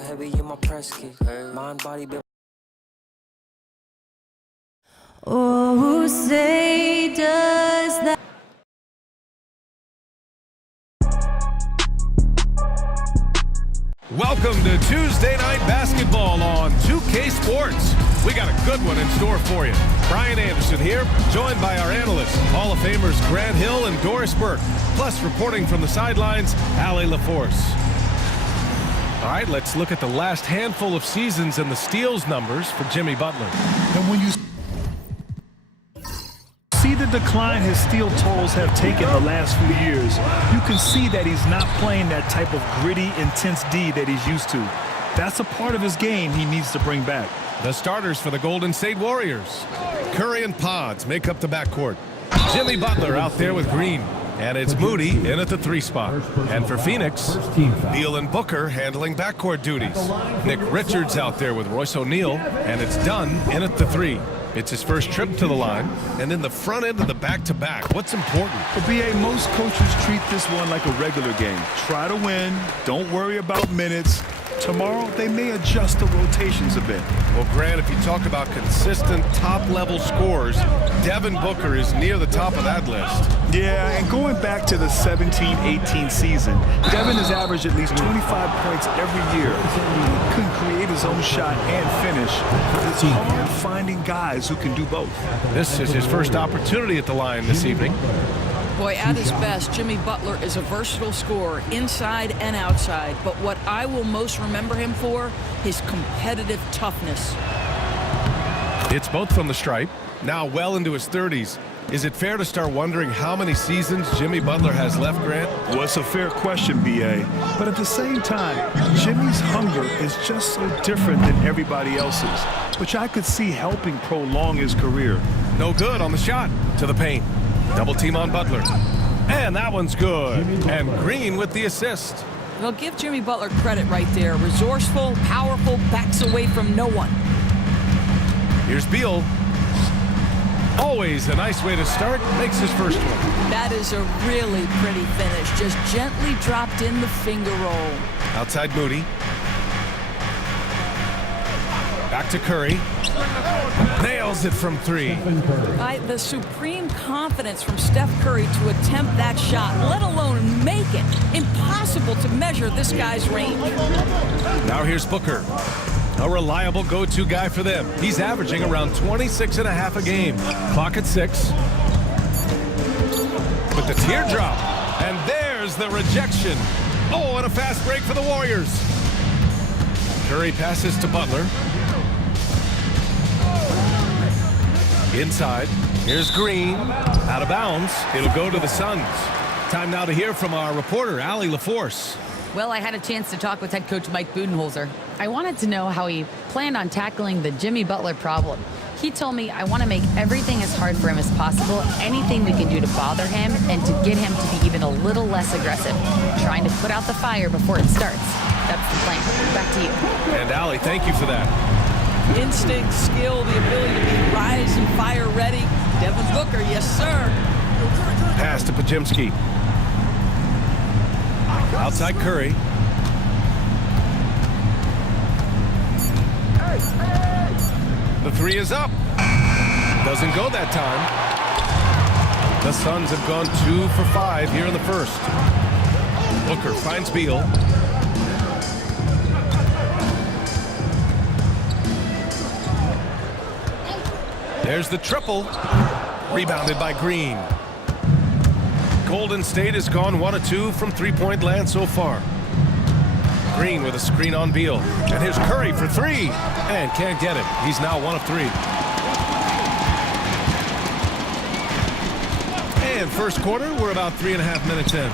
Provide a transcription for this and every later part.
heavy in my press kit. Mind, body, build. Oh, who say does that? Welcome to Tuesday Night Basketball on 2K Sports. We got a good one in store for you. Brian Anderson here, joined by our analysts, Hall of Famers Grant Hill and Doris Burke. Plus, reporting from the sidelines, Allie LaForce. All right, let's look at the last handful of seasons and the steals numbers for Jimmy Butler. And when you see the decline his steal totals have taken the last few years, you can see that he's not playing that type of gritty, intense D that he's used to. That's a part of his game he needs to bring back. The starters for the Golden State Warriors. Curry and Pods make up the backcourt. Jimmy Butler out there with Green. And it's Moody in at the 3 spot. And for Phoenix, Beal and Booker handling backcourt duties. Nick Richards out there with Royce O'Neal. And it's Dunn in at the 3. It's his first trip to the line. And in the front end of the back-to-back, what's important? For BA, most coaches treat this one like a regular game. Try to win. Don't worry about minutes. Tomorrow, they may adjust the rotations a bit. Well, Grant, if you talk about consistent top-level scores, Devin Booker is near the top of that list. Yeah, and going back to the 17-18 season, Devin has averaged at least 25 points every year. He can create his own shot and finish. It's hard finding guys who can do both. This is his first opportunity at the line this evening. Boy, at his best, Jimmy Butler is a versatile scorer, inside and outside. But what I will most remember him for, his competitive toughness. It's both from the stripe, now well into his 30s. Is it fair to start wondering how many seasons Jimmy Butler has left, Grant? Well, it's a fair question, B.A. But at the same time, Jimmy's hunger is just so different than everybody else's, which I could see helping prolong his career. No good on the shot. To the paint. Double team on Butler. And that one's good. And Green with the assist. Well, give Jimmy Butler credit right there. Resourceful, powerful, backs away from no one. Here's Beal. Always a nice way to start. Makes his first one. That is a really pretty finish. Just gently dropped in the finger roll. Outside Moody. Back to Curry. Nails it from 3. The supreme confidence from Steph Curry to attempt that shot, let alone make it. Impossible to measure this guy's range. Now here's Booker. A reliable go-to guy for them. He's averaging around 26.5 a game. Clock at 6. With the teardrop. And there's the rejection. Oh, and a fast break for the Warriors. Curry passes to Butler. Inside. Here's Green. Out of bounds. It'll go to the Suns. Time now to hear from our reporter, Allie LaForce. Well, I had a chance to talk with head coach Mike Budenholzer. I wanted to know how he planned on tackling the Jimmy Butler problem. He told me I want to make everything as hard for him as possible, anything we can do to bother him and to get him to be even a little less aggressive, trying to put out the fire before it starts. That's the plan. Back to you. And Allie, thank you for that. Instinct, skill, the ability to be rise and fire ready. Devin Booker, yes, sir. Pass to Pajemski. Outside Curry. The 3 is up. Doesn't go that time. The Suns have gone 2 for 5 here in the first. Booker finds Beal. There's the triple. Rebounded by Green. Golden State has gone 1 of 2 from 3-point land so far. Green with a screen on Beal. And here's Curry for 3. And can't get it. He's now 1 of 3. And first quarter, we're about 3.5 minutes in.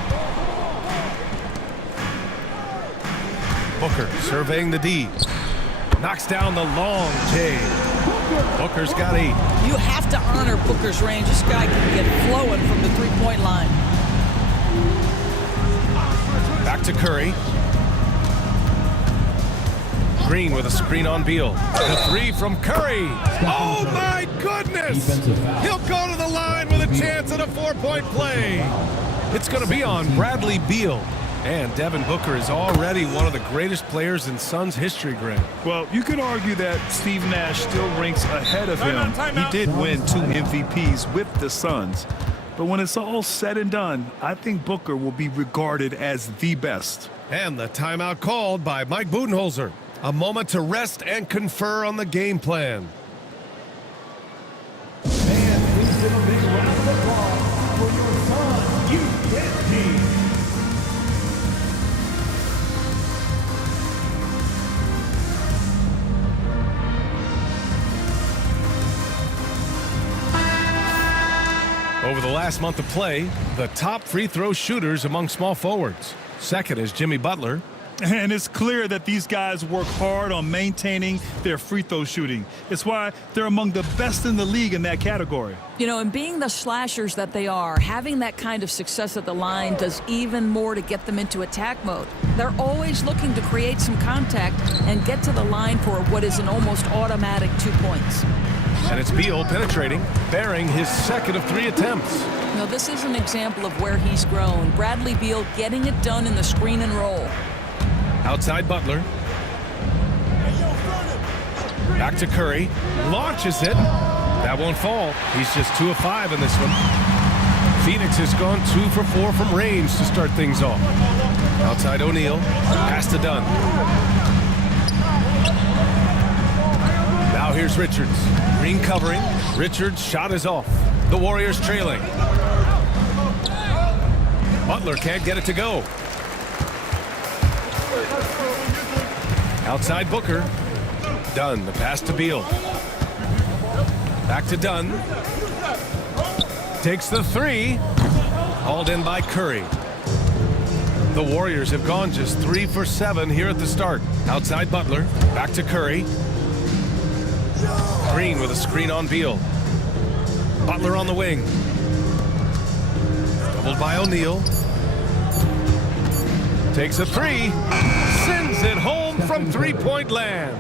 Booker surveying the D. Knocks down the long J. Booker's got 8. You have to honor Booker's range. This guy can get flowing from the 3-point line. Back to Curry. Green with a screen on Beal. And a 3 from Curry. Oh, my goodness! He'll go to the line with a chance at a 4-point play. It's going to be on Bradley Beal. And Devin Booker is already one of the greatest players in Suns history, Greg. Well, you could argue that Steve Nash still ranks ahead of him. He did win 2 MVPs with the Suns. But when it's all said and done, I think Booker will be regarded as the best. And the timeout called by Mike Budenholzer. A moment to rest and confer on the game plan. And please give a big round of applause for your Suns U10 team. Over the last month of play, the top free throw shooters among small forwards. Second is Jimmy Butler. And it's clear that these guys work hard on maintaining their free throw shooting. It's why they're among the best in the league in that category. You know, and being the slashers that they are, having that kind of success at the line does even more to get them into attack mode. They're always looking to create some contact and get to the line for what is an almost automatic 2 points. And it's Beal penetrating, bearing his second of 3 attempts. Now, this is an example of where he's grown. Bradley Beal getting it done in the screen and roll. Outside Butler. Back to Curry. Launches it. That won't fall. He's just 2 of 5 in this one. Phoenix has gone 2 for 4 from range to start things off. Outside O'Neal. Pass to Dunn. Now here's Richards. Green covering. Richards' shot is off. The Warriors trailing. Butler can't get it to go. Outside Booker. Dunn, the pass to Beal. Back to Dunn. Takes the 3. Hauled in by Curry. The Warriors have gone just 3 for 7 here at the start. Outside Butler. Back to Curry. Green with a screen on Beal. Butler on the wing. Doubled by O'Neal. Takes a 3. Sends it home from three-point land.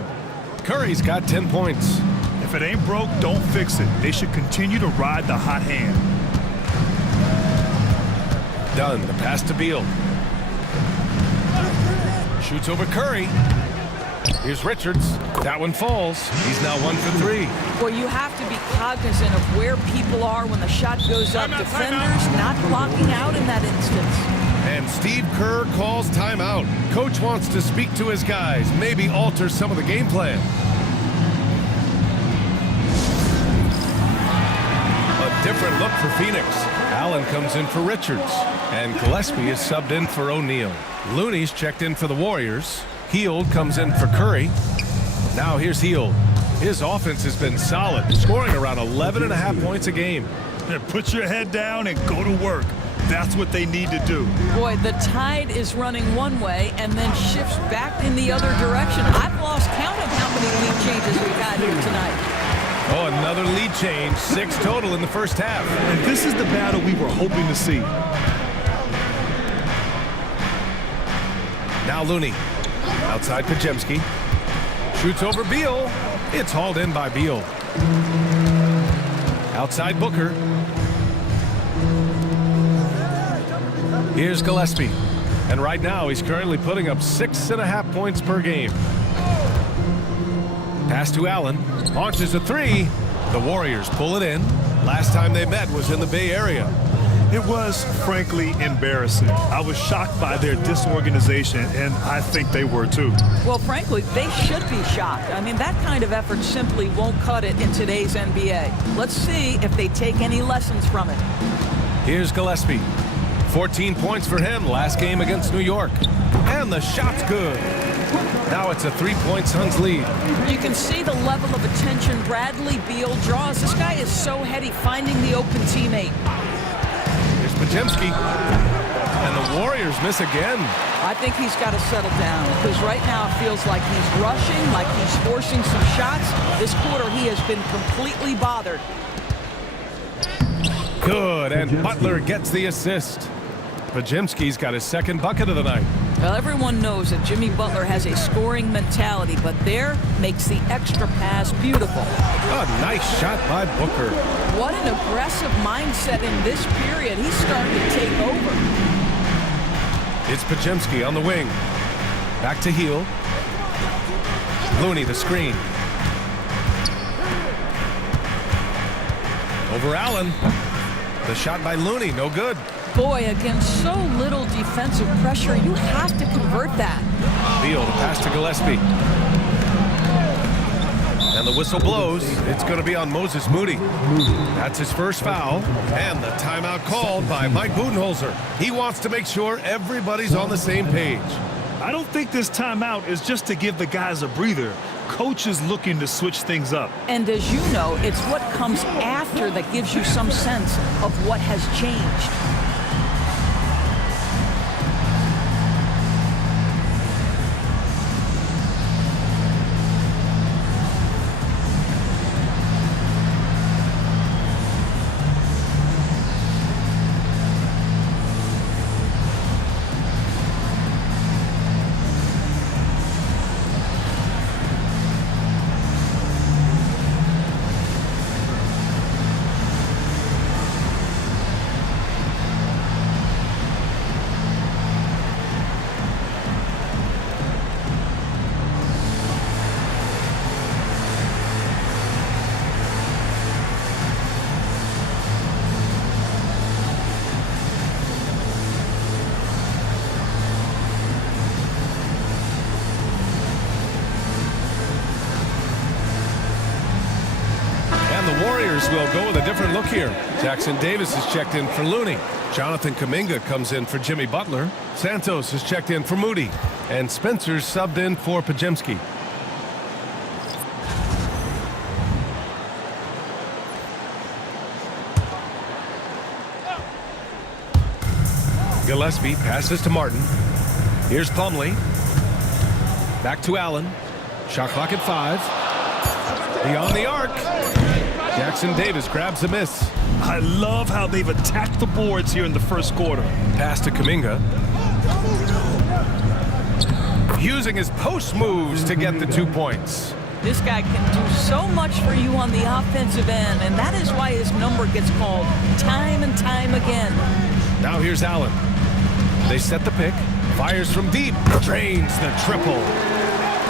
Curry's got 10 points. If it ain't broke, don't fix it. They should continue to ride the hot hand. Dunn, the pass to Beal. Shoots over Curry. Here's Richards. That one falls. He's now 1 for 3. Well, you have to be cognizant of where people are when the shot goes up. Defenders not blocking out in that instance. And Steve Kerr calls timeout. Coach wants to speak to his guys, maybe alter some of the game plan. A different look for Phoenix. Allen comes in for Richards, and Gillespie is subbed in for O'Neal. Looney's checked in for the Warriors. Hield comes in for Curry. Now here's Hield. His offense has been solid, scoring around 11.5 points a game. Put your head down and go to work. That's what they need to do. Boy, the tide is running one way and then shifts back in the other direction. I've lost count of how many lead changes we've had here tonight. Oh, another lead change. 6 total in the first half. And this is the battle we were hoping to see. Now Looney. Outside Podziemski. Shoots over Beal. It's hauled in by Beal. Outside Booker. Here's Gillespie. And right now he's currently putting up 6.5 points per game. Pass to Allen. Launches a 3. The Warriors pull it in. Last time they met was in the Bay Area. It was, frankly, embarrassing. I was shocked by their disorganization, and I think they were too. Well, frankly, they should be shocked. I mean, that kind of effort simply won't cut it in today's NBA. Let's see if they take any lessons from it. Here's Gillespie. 14 points for him last game against New York. And the shot's good. Now it's a 3-point Suns lead. You can see the level of attention Bradley Beal draws. This guy is so heady finding the open teammate. Here's Podziemski. And the Warriors miss again. I think he's got to settle down because right now it feels like he's rushing, like he's forcing some shots. This quarter he has been completely bothered. Good, and Butler gets the assist. Podziemski's got his second bucket of the night. Well, everyone knows that Jimmy Butler has a scoring mentality, but there makes the extra pass beautiful. A nice shot by Booker. What an aggressive mindset in this period. He's starting to take over. It's Pajemski on the wing. Back to Heel. Looney the screen. Over Allen. The shot by Looney, no good. Boy, against so little defensive pressure, you have to convert that. Beal to pass to Gillespie. And the whistle blows. It's going to be on Moses Moody. That's his first foul. And the timeout called by Mike Budenholzer. He wants to make sure everybody's on the same page. I don't think this timeout is just to give the guys a breather. Coach is looking to switch things up. And as you know, it's what comes after that gives you some sense of what has changed. Will go with a different look here. Jackson Davis is checked in for Looney. Jonathan Kuminga comes in for Jimmy Butler. Santos is checked in for Moody. And Spencer's subbed in for Pajemski. Gillespie passes to Martin. Here's Plumlee. Back to Allen. Shot clock at 5. Beyond the arc. Jackson Davis grabs a miss. I love how they've attacked the boards here in the first quarter. Pass to Kuminga. Using his post moves to get the 2 points. This guy can do so much for you on the offensive end, and that is why his number gets called time and time again. Now here's Allen. They set the pick. Fires from deep. Drains the triple.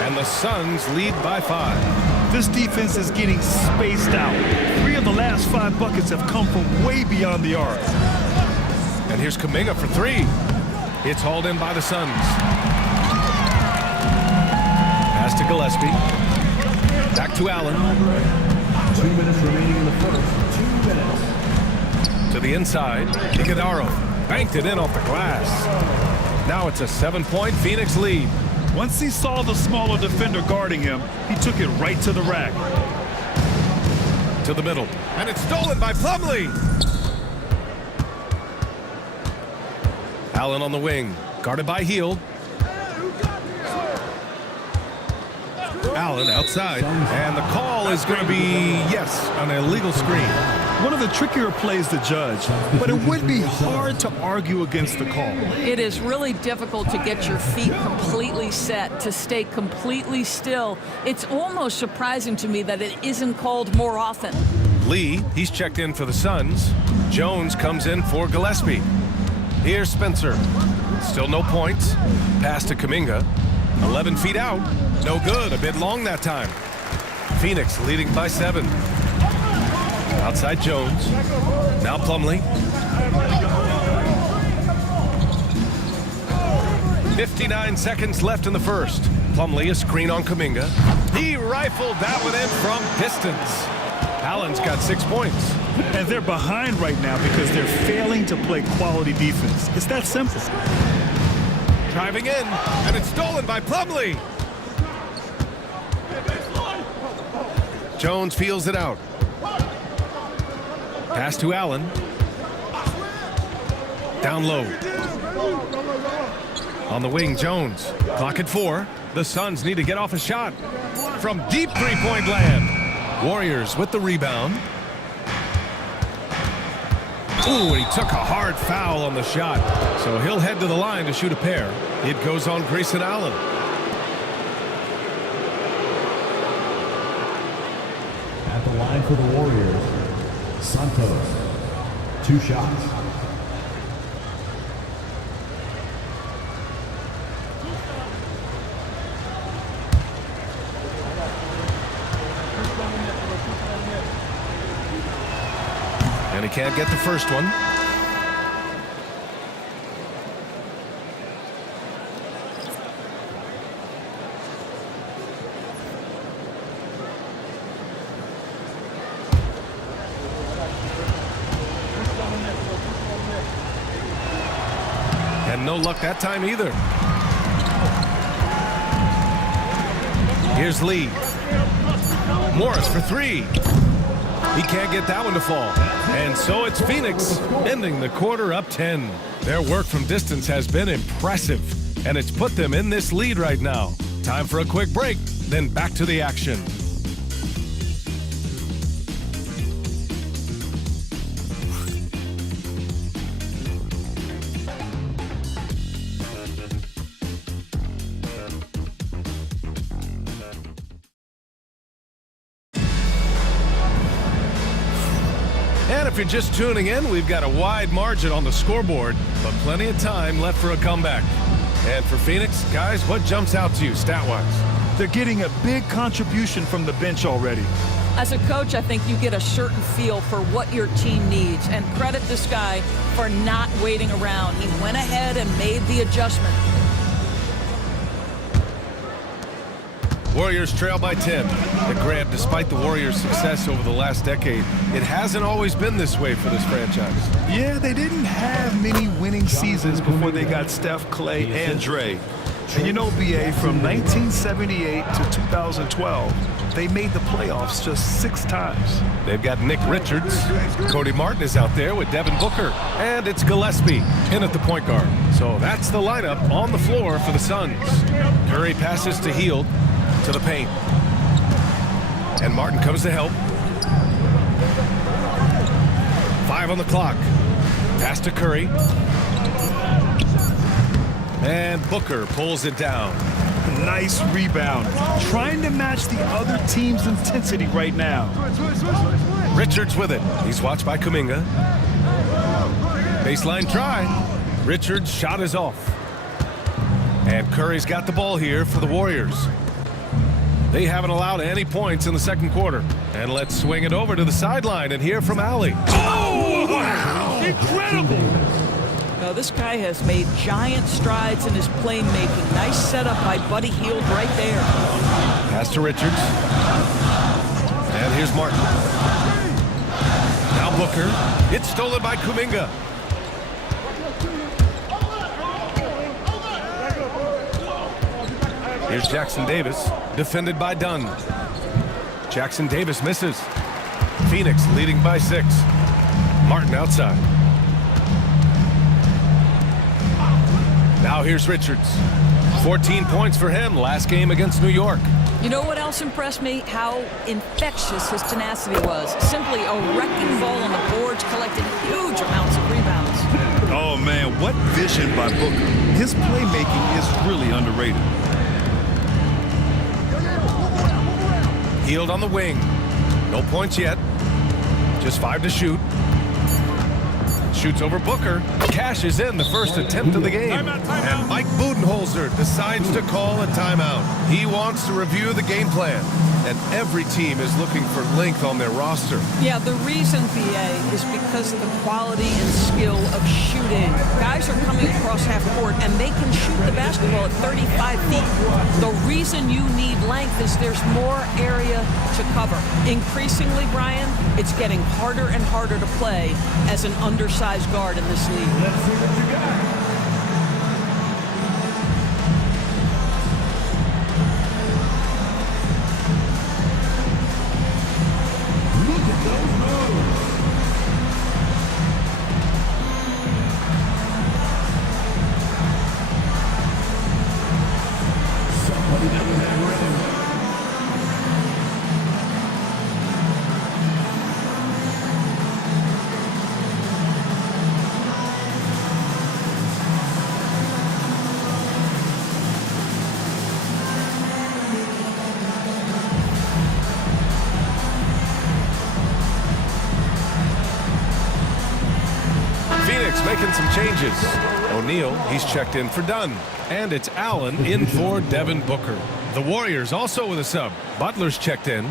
And the Suns lead by 5. This defense is getting spaced out. 3 of the last 5 buckets have come from way beyond the arc. And here's Kuminga for 3. It's hauled in by the Suns. Pass to Gillespie. Back to Allen. 2 minutes remaining in the first. 2 minutes. To the inside. Iguodaro banked it in off the glass. Now it's a 7-point Phoenix lead. Once he saw the smaller defender guarding him, he took it right to the rack. To the middle. And it's stolen by Plumlee. Allen on the wing. Guarded by Hield. Allen outside. And the call is going to be, yes, an illegal screen. One of the trickier plays to judge, but it would be hard to argue against the call. It is really difficult to get your feet completely set, to stay completely still. It's almost surprising to me that it isn't called more often. Lee, he's checked in for the Suns. Jones comes in for Gillespie. Here's Spencer. Still no points. Pass to Kuminga. 11 feet out. No good. A bit long that time. Phoenix leading by 7. Outside Jones. Now Plumlee. 59 seconds left in the first. Plumlee a screen on Kuminga. He rifled that one in from distance. Allen's got 6 points. And they're behind right now because they're failing to play quality defense. It's that simple. Driving in, and it's stolen by Plumlee. Jones feels it out. Pass to Allen. Down low. On the wing, Jones. Clock at 4. The Suns need to get off a shot. From deep three-point land. Warriors with the rebound. Ooh, he took a hard foul on the shot. So he'll head to the line to shoot a pair. It goes on Grayson Allen. At the line for the Warriors, Santos. 2 shots. They can't get the first one. And no luck that time either. Here's Lee. Morris for three. He can't get that one to fall. And so it's Phoenix ending the quarter up 10. Their work from distance has been impressive, and it's put them in this lead right now. Time for a quick break, then back to the action. And if you're just tuning in, we've got a wide margin on the scoreboard, but plenty of time left for a comeback. And for Phoenix, guys, what jumps out to you stat-wise? They're getting a big contribution from the bench already. As a coach, I think you get a certain feel for what your team needs, and credit this guy for not waiting around. He went ahead and made the adjustment. Warriors trail by 10. But Grant, despite the Warriors' success over the last decade, it hasn't always been this way for this franchise. Yeah, they didn't have many winning seasons before they got Steph, Clay, and Dre. And you know, BA, from 1978 to 2012, they made the playoffs just 6 times. They've got Nick Richards. Cody Martin is out there with Devin Booker. And it's Gillespie in at the point guard. So that's the lineup on the floor for the Suns. Curry passes to Hield. To the paint. And Martin comes to help. 5 on the clock. Pass to Curry. And Booker pulls it down. Nice rebound. Trying to match the other team's intensity right now. Richards with it. He's watched by Kuminga. Baseline try. Richards' shot is off. And Curry's got the ball here for the Warriors. They haven't allowed any points in the second quarter. And let's swing it over to the sideline and hear from Allie. Oh, wow! Incredible! Now, this guy has made giant strides in his playmaking. Nice setup by Buddy Hield right there. Pass to Richards. And here's Martin. Now Booker. It's stolen by Kuminga. Here's Jackson Davis, defended by Dunn. Jackson Davis misses. Phoenix leading by 6. Martin outside. Now here's Richards. 14 points for him last game against New York. You know what else impressed me? How infectious his tenacity was. Simply a wrecking ball on the boards, collecting huge amounts of rebounds. Oh, man, what vision by Booker. His playmaking is really underrated. Hield on the wing. No points yet. Just 5 to shoot. Shoots over Booker. Cashes in the first attempt of the game. And Mike Budenholzer decides to call a timeout. He wants to review the game plan. And every team is looking for length on their roster. Yeah, the reason, BA, is because of the quality and skill of shooting. Guys are coming across half court, and they can shoot the basketball at 35 feet. The reason you need length is there's more area to cover. Increasingly, Brian, it's getting harder and harder to play as an undersized guard in this league. Let's see what you got. Look at those moves. Somebody doesn't have rhythm. Phoenix making some changes. O'Neal, he's checked in for Dunn. And it's Allen in for Devin Booker. The Warriors also with a sub. Butler's checked in.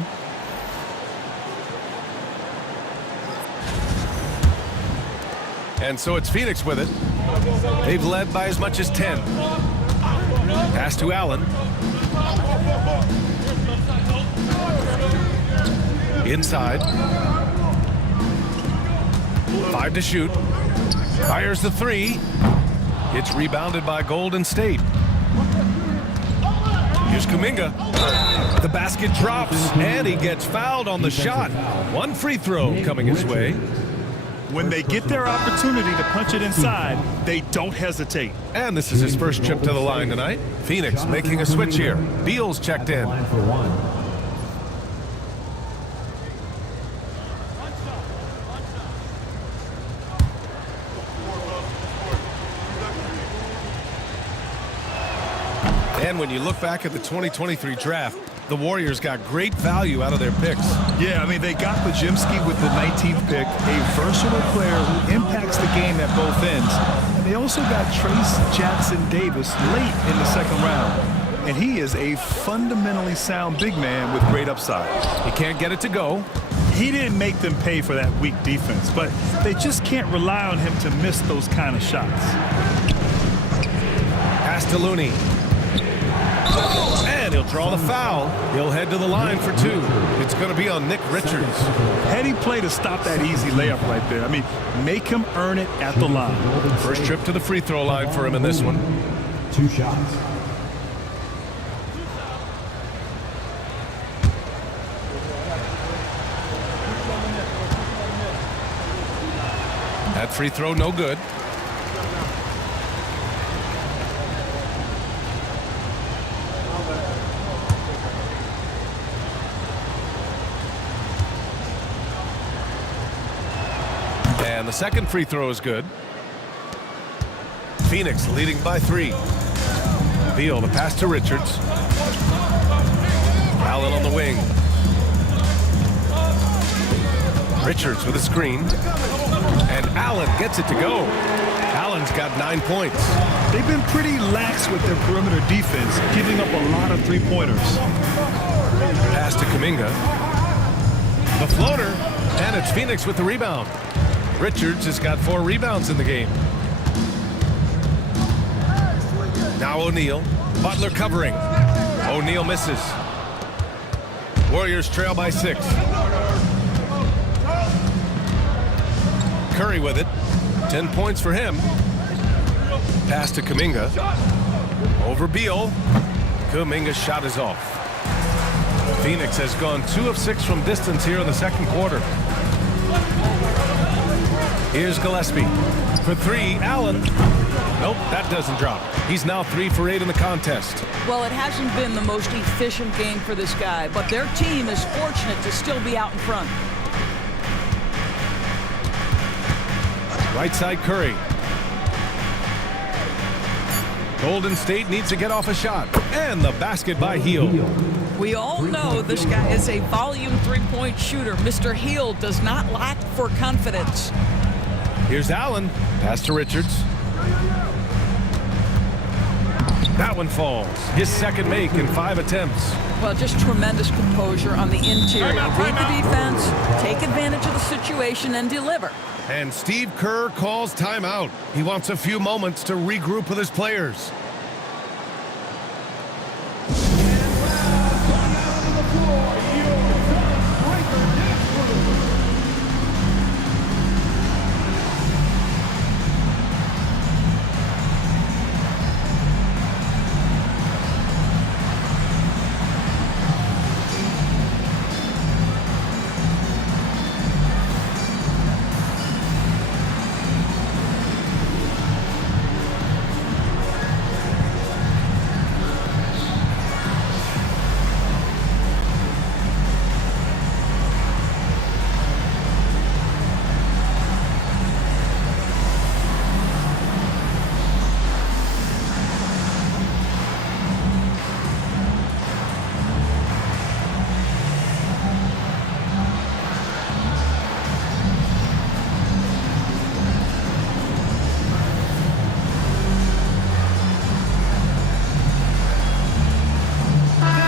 And so it's Phoenix with it. They've led by as much as 10. Pass to Allen. Inside. 5 to shoot. Fires the 3. It's rebounded by Golden State. Here's Kuminga. The basket drops, and he gets fouled on the shot. One free throw coming his way. When they get their opportunity to punch it inside, they don't hesitate. And this is his first trip to the line tonight. Phoenix making a switch here. Beal's checked in. And when you look back at the 2023 draft, the Warriors got great value out of their picks. Yeah, I mean, they got Pajimski with the 19th pick, a versatile player who impacts the game at both ends. And they also got Trace Jackson-Davis late in the second round. And he is a fundamentally sound big man with great upside. He can't get it to go. He didn't make them pay for that weak defense, but they just can't rely on him to miss those kind of shots. Pass to Looney. And he'll draw the foul. He'll head to the line for 2. It's going to be on Nick Richards. Heady play to stop that easy layup right there. I mean, make him earn it at the line. First trip to the free throw line for him in this one. 2 shots. That free throw no good. And the second free throw is good. Phoenix leading by 3. Beal, the pass to Richards. Allen on the wing. Richards with a screen. And Allen gets it to go. Allen's got 9 points. They've been pretty lax with their perimeter defense, giving up a lot of three-pointers. Pass to Kuminga. The floater. And it's Phoenix with the rebound. Richards has got 4 rebounds in the game. Now O'Neal. Butler covering. O'Neal misses. Warriors trail by 6. Curry with it. 10 points for him. Pass to Kuminga. Over Beal. Kuminga's shot is off. Phoenix has gone 2 of 6 from distance here in the second quarter. Here's Gillespie. For 3, Allen. Nope, that doesn't drop. He's now 3 for 8 in the contest. Well, it hasn't been the most efficient game for this guy, but their team is fortunate to still be out in front. Right side Curry. Golden State needs to get off a shot. And the basket by Hield. We all know this guy is a volume three-point shooter. Mr. Hield does not lack for confidence. Here's Allen. Pass to Richards. That one falls. His second make in 5 attempts. Well, just tremendous composure on the interior. Read the defense, take advantage of the situation, and deliver. And Steve Kerr calls timeout. He wants a few moments to regroup with his players.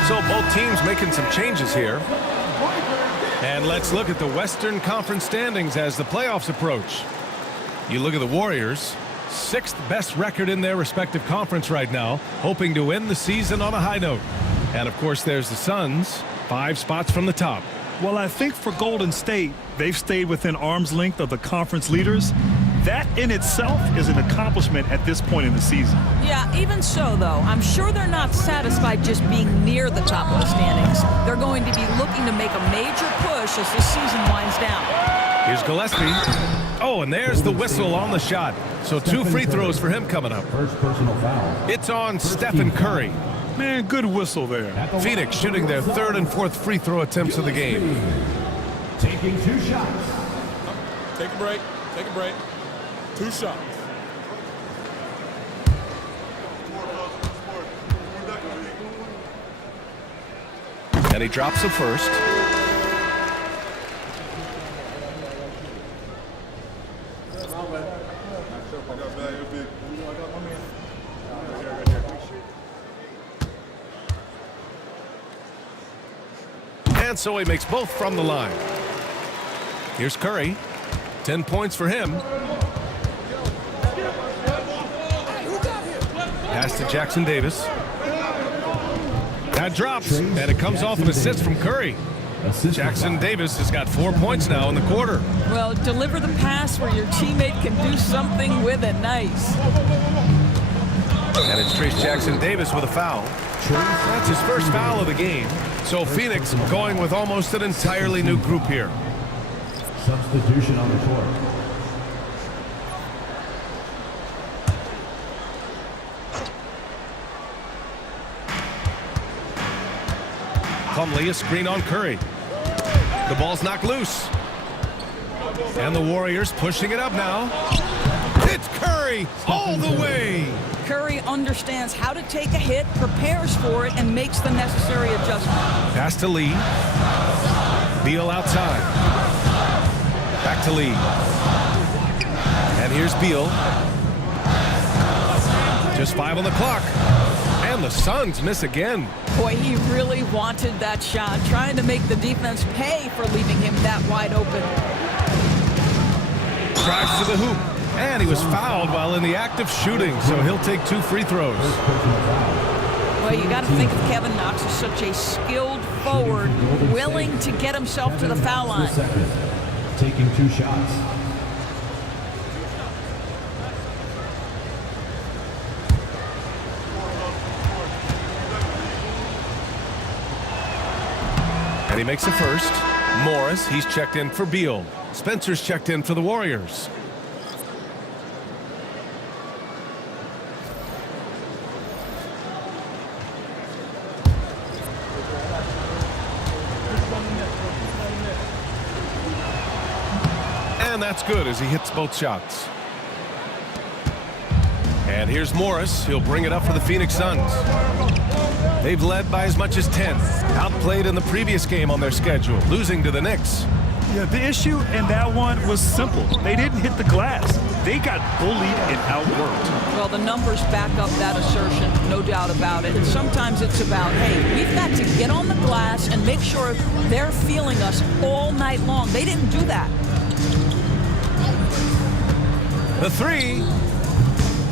So both teams making some changes here. And let's look at the Western Conference standings as the playoffs approach. You look at the Warriors, 6th best record in their respective conference right now, hoping to end the season on a high note. And of course, there's the Suns, 5 spots from the top. Well, I think for Golden State, they've stayed within arm's length of the conference leaders. That in itself is an accomplishment at this point in the season. Yeah, even so, though, I'm sure they're not satisfied just being near the top of the standings. They're going to be looking to make a major push as the season winds down. Here's Gillespie. Oh, and there's the whistle on the shot. So 2 free throws for him coming up. First personal foul. It's on Stephen Curry. Man, good whistle there. Phoenix shooting their 3rd and 4th free throw attempts of the game. Taking 2 shots. Take a break. Take a break. 2 shots. And he drops the first. And so he makes both from the line. Here's Curry. 10 points for him. Pass to Jackson Davis. That drops, and it comes off an assist from Curry. Jackson Davis has got 4 points now in the quarter. Well, deliver the pass where your teammate can do something with it. Nice. And it's Trace Jackson Davis with a foul. That's his first foul of the game. So Phoenix going with almost an entirely new group here. Substitution on the court. Plumlee, a screen on Curry. The ball's knocked loose. And the Warriors pushing it up now. It's Curry all the way. Curry understands how to take a hit, prepares for it, and makes the necessary adjustment. Pass to Lee. Beal outside. Back to Lee. And here's Beal. Just 5 on the clock. And the Suns miss again. Boy, he really wanted that shot, trying to make the defense pay for leaving him that wide open. Drives to the hoop. And he was fouled while in the act of shooting, so he'll take 2 free throws. Well, you got to think of Kevin Knox as such a skilled forward, willing to get himself to the foul line. Taking 2 shots. And he makes the first. Morris, he's checked in for Beal. Spencer's checked in for the Warriors. And that's good as he hits both shots. And here's Morris. He'll bring it up for the Phoenix Suns. They've led by as much as 10. Outplayed in the previous game on their schedule, losing to the Knicks. Yeah, the issue in that one was simple. They didn't hit the glass. They got bullied and outworked. Well, the numbers back up that assertion, no doubt about it. And sometimes it's about, hey, we've got to get on the glass and make sure they're feeling us all night long. They didn't do that. The 3.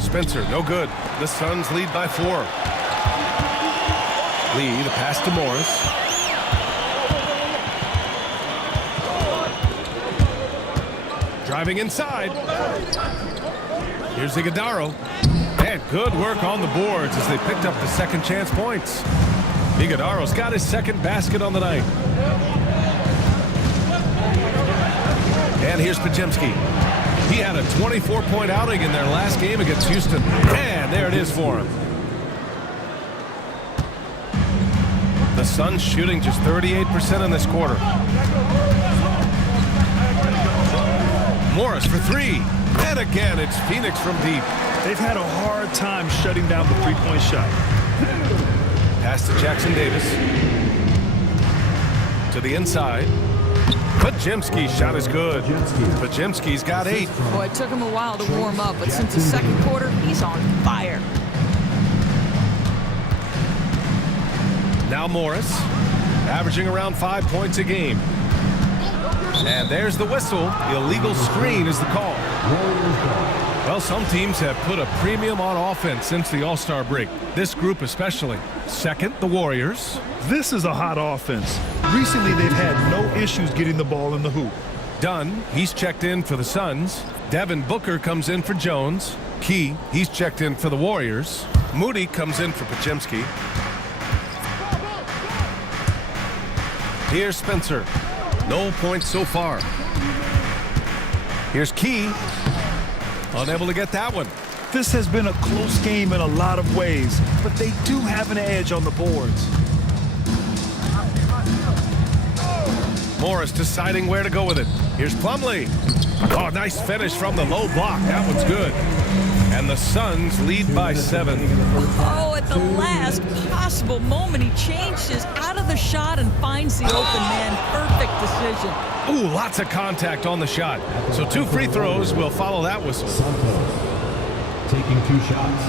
Spencer, no good. The Suns lead by 4. Lee, the pass to Morris. Driving inside. Here's Iguodala. And good work on the boards as they picked up the second chance points. Iguodala's got his second basket on the night. And here's Podziemski. He had a 24-point outing in their last game against Houston. And there it is for him. The Suns shooting just 38% in this quarter. Morris for 3. And again, it's Phoenix from deep. They've had a hard time shutting down the three-point shot. Pass to Jackson Davis. To the inside. Podziemski's shot is good. Podziemski's got 8. Boy, it took him a while to warm up, but since the second quarter, he's on fire. Now Morris, averaging around 5 points a game. And there's the whistle. Illegal screen is the call. Well, some teams have put a premium on offense since the All-Star break. This group especially. Second, the Warriors. This is a hot offense. Recently, they've had no issues getting the ball in the hoop. Dunn, he's checked in for the Suns. Devin Booker comes in for Jones. Key, he's checked in for the Warriors. Moody comes in for Podziemski. Here's Spencer. No points so far. Here's Key. Unable to get that one. This has been a close game in a lot of ways, but they do have an edge on the boards. Morris deciding where to go with it. Here's Plumlee. Oh, nice finish from the low block. That one's good. And the Suns lead by 7. Oh, at the last possible moment, he changes out of the shot and finds the open man. Perfect decision. Ooh, lots of contact on the shot. So 2 free throws will follow that whistle. Santos taking 2 shots.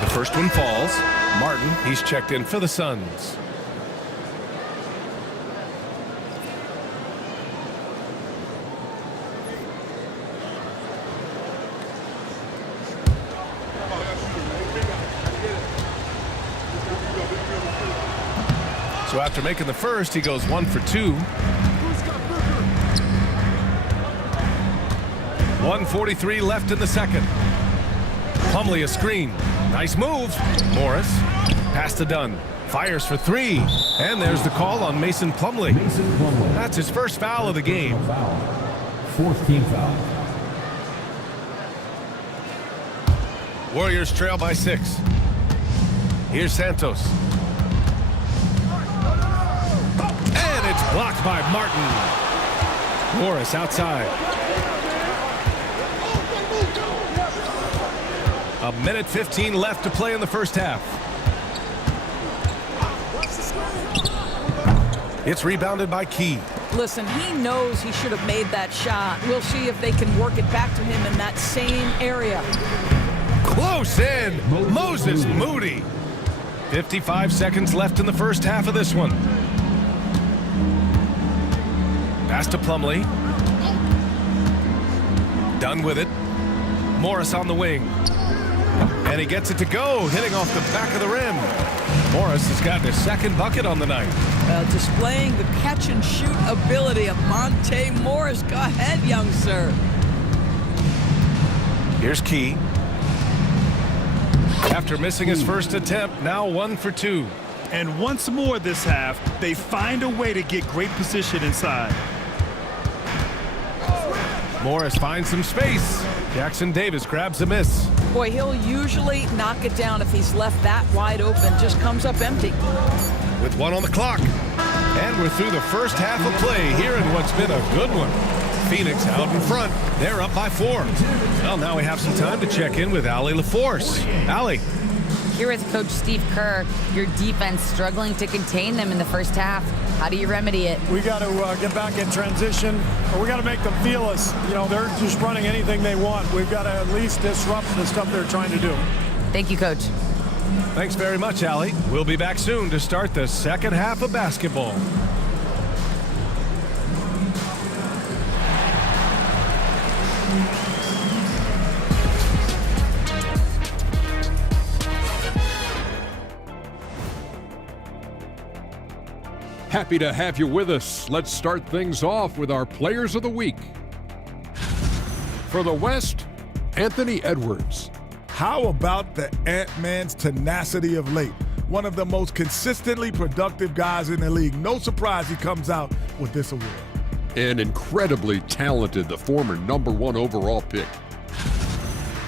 The first one falls. Martin, he's checked in for the Suns. So after making the first, he goes 1 for 2. 1:43 left in the second. Plumlee a screen. Nice move. Morris. Pass to Dunn. Fires for 3. And there's the call on Mason Plumlee. That's his first foul of the game. 4th team foul. Warriors trail by 6. Here's Santos. And it's blocked by Martin. Morris outside. 1:15 left to play in the first half. It's rebounded by Key. Listen, he knows he should have made that shot. We'll see if they can work it back to him in that same area. Close in. Moses Moody. 55 seconds left in the first half of this one. Pass to Plumlee. Done with it. Morris on the wing. And he gets it to go, hitting off the back of the rim. Morris has gotten his second bucket on the night. Displaying the catch-and-shoot ability of Monte Morris. Go ahead, young sir. Here's Key. After missing his first attempt, now 1 for 2. And once more this half, they find a way to get great position inside. Morris finds some space. Jackson Davis grabs a miss. Boy, he'll usually knock it down if he's left that wide open. Just comes up empty. With 1 on the clock. And we're through the first half of play here in what's been a good one. Phoenix out in front. They're up by 4. Well, now we have some time to check in with Allie LaForce. Allie. Here with Coach Steve Kerr, your defense struggling to contain them in the first half. How do you remedy it? We got to get back in transition, or we got to make them feel us. You know, they're just running anything they want. We've got to at least disrupt the stuff they're trying to do. Thank you, Coach. Thanks very much, Allie. We'll be back soon to start the second half of basketball. Happy to have you with us. Let's start things off with our Players of the Week. For the West, Anthony Edwards. How about the Ant-Man's tenacity of late? One of the most consistently productive guys in the league. No surprise he comes out with this award. And incredibly talented, the former #1 overall pick.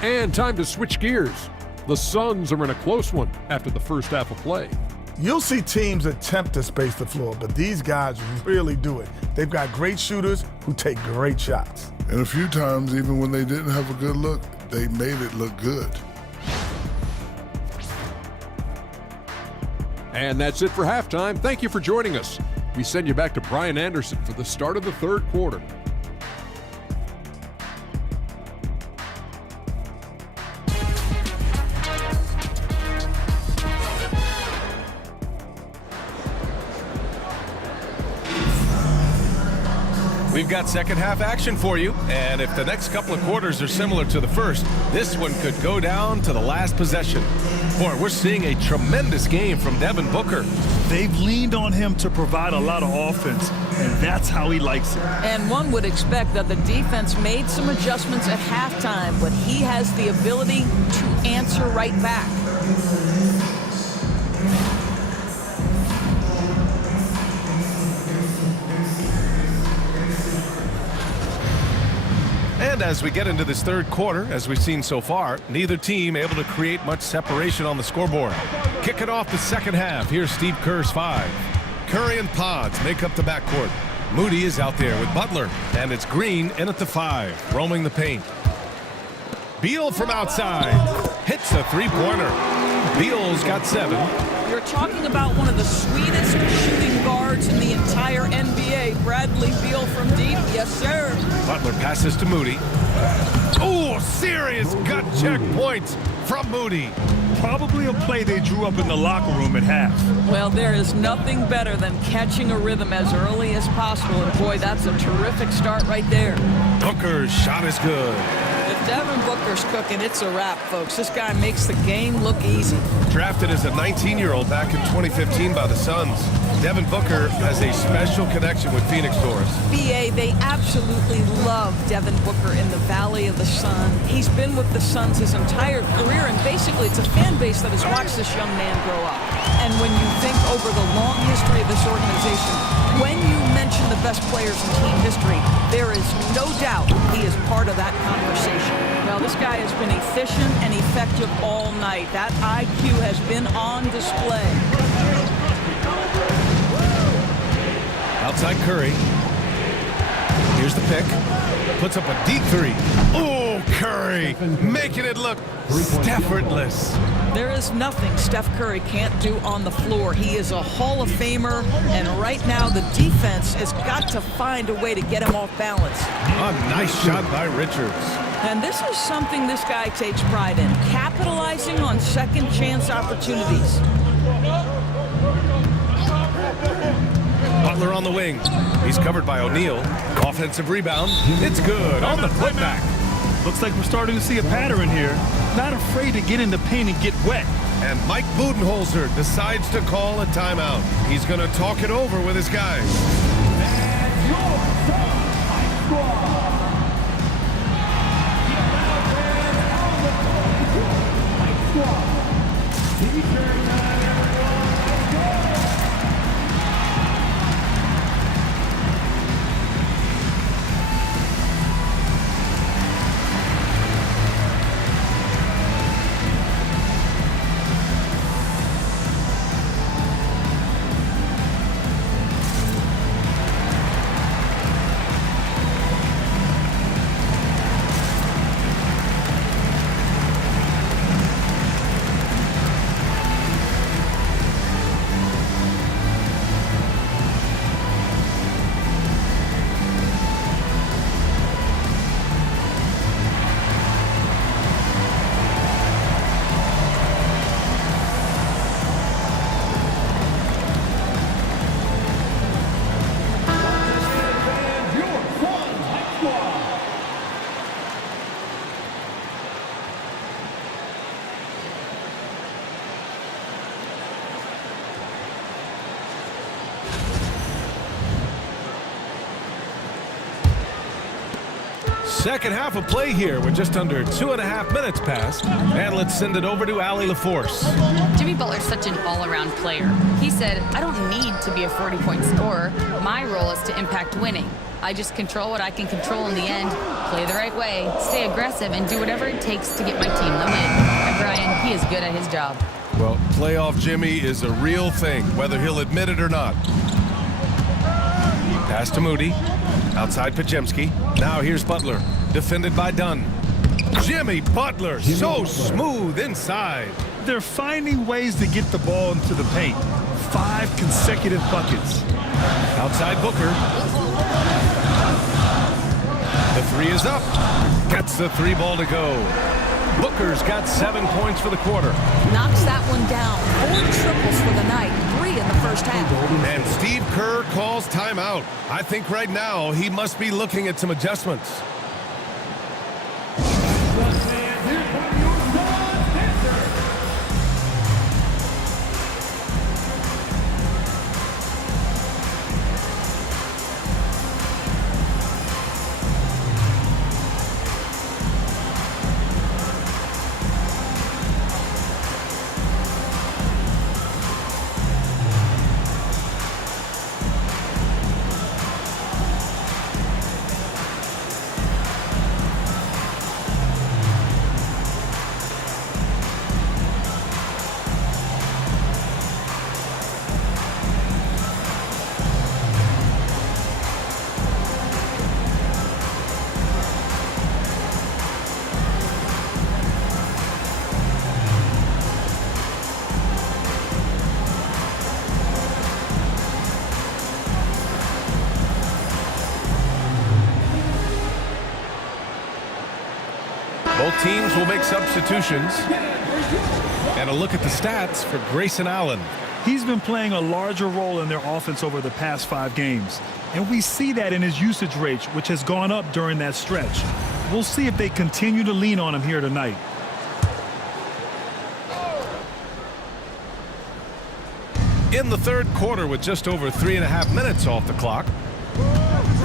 And time to switch gears. The Suns are in a close one after the first half of play. You'll see teams attempt to space the floor, but these guys really do it. They've got great shooters who take great shots. And a few times, even when they didn't have a good look, they made it look good. And that's it for halftime. Thank you for joining us. We send you back to Brian Anderson for the start of the third quarter. We've got second half action for you, and if the next couple of quarters are similar to the first, this one could go down to the last possession. Boy, we're seeing a tremendous game from Devin Booker. They've leaned on him to provide a lot of offense, and that's how he likes it. And one would expect that the defense made some adjustments at halftime, but he has the ability to answer right back. And as we get into this third quarter, as we've seen so far, neither team able to create much separation on the scoreboard. Kicking off the second half, here's Steve Kerr's 5. Curry and Pods make up the backcourt. Moody is out there with Butler, and it's Green in at the 5, roaming the paint. Beal from outside hits a three-pointer. Beal's got 7. You're talking about one of the sweetest shooting guards in the entire NBA. Bradley Beal from deep. Yes, sir. Butler passes to Moody. Oh, serious gut check points from Moody. Probably a play they drew up in the locker room at half. Well, there is nothing better than catching a rhythm as early as possible. And boy, that's a terrific start right there. Booker's shot is good. If Devin Booker's cooking, it's a wrap, folks. This guy makes the game look easy. Drafted as a 19-year-old back in 2015 by the Suns, Devin Booker has a special connection with Phoenix Doors. BA, they absolutely love Devin Booker in the Valley of the Sun. He's been with the Suns his entire career, and basically it's a fan base that has watched this young man grow up. And when you think over the long history of this organization, when you mention the best players in team history, there is no doubt he is part of that conversation. Well, this guy has been efficient and effective all night. That IQ has been on display. Outside Curry. Here's the pick. Puts up a deep 3. Oh, Curry making it look effortless. There is nothing Steph Curry can't do on the floor. He is a Hall of Famer, and right now the defense has got to find a way to get him off balance. A nice shot by Richards. And this is something this guy takes pride in, capitalizing on second chance opportunities. Butler on the wing. He's covered by O'Neal. Offensive rebound. It's good on the putback. Looks like we're starting to see a pattern here. Not afraid to get in the paint and get wet. And Mike Budenholzer decides to call a timeout. He's going to talk it over with his guys. Second half of play here with just under 2.5 minutes passed. And let's send it over to Allie LaForce. Jimmy Butler's such an all-around player. He said, I don't need to be a 40-point scorer. My role is to impact winning. I just control what I can control in the end, play the right way, stay aggressive, and do whatever it takes to get my team the win. And Brian, he is good at his job. Well, playoff Jimmy is a real thing, whether he'll admit it or not. Pass to Moody. Outside Pajemski. Now here's Butler. Defended by Dunn. Jimmy Butler, so smooth inside. They're finding ways to get the ball into the paint. 5 consecutive buckets. Outside Booker. The three is up. Gets the three ball to go. Booker's got 7 points for the quarter. Knocks that one down. 4 triples for the night. 3 in the first half. And Steve Kerr calls timeout. I think right now he must be looking at some adjustments. Both teams will make substitutions. And a look at the stats for Grayson Allen. He's been playing a larger role in their offense over the past 5 games. And we see that in his usage rate, which has gone up during that stretch. We'll see if they continue to lean on him here tonight. In the third quarter with just over 3.5 minutes off the clock,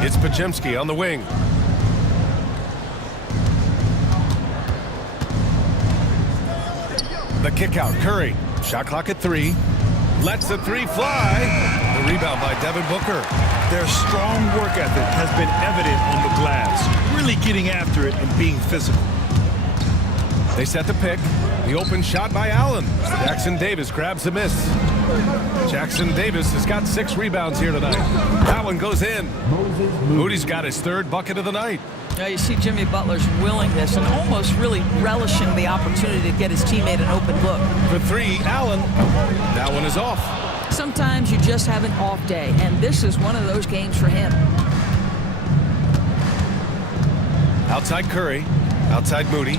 it's Pajemski on the wing. The kick out, Curry. Shot clock at 3. Lets the 3 fly. The rebound by Devin Booker. Their strong work ethic has been evident on the glass, really getting after it and being physical. They set the pick. The open shot by Allen. Jackson Davis grabs the miss. Jackson Davis has got 6 rebounds here tonight. That one goes in. Moody's got his 3rd bucket of the night. Now you see Jimmy Butler's willingness and almost really relishing the opportunity to get his teammate an open look. For 3, Allen. That one is off. Sometimes you just have an off day, and this is one of those games for him. Outside Curry. Outside Moody.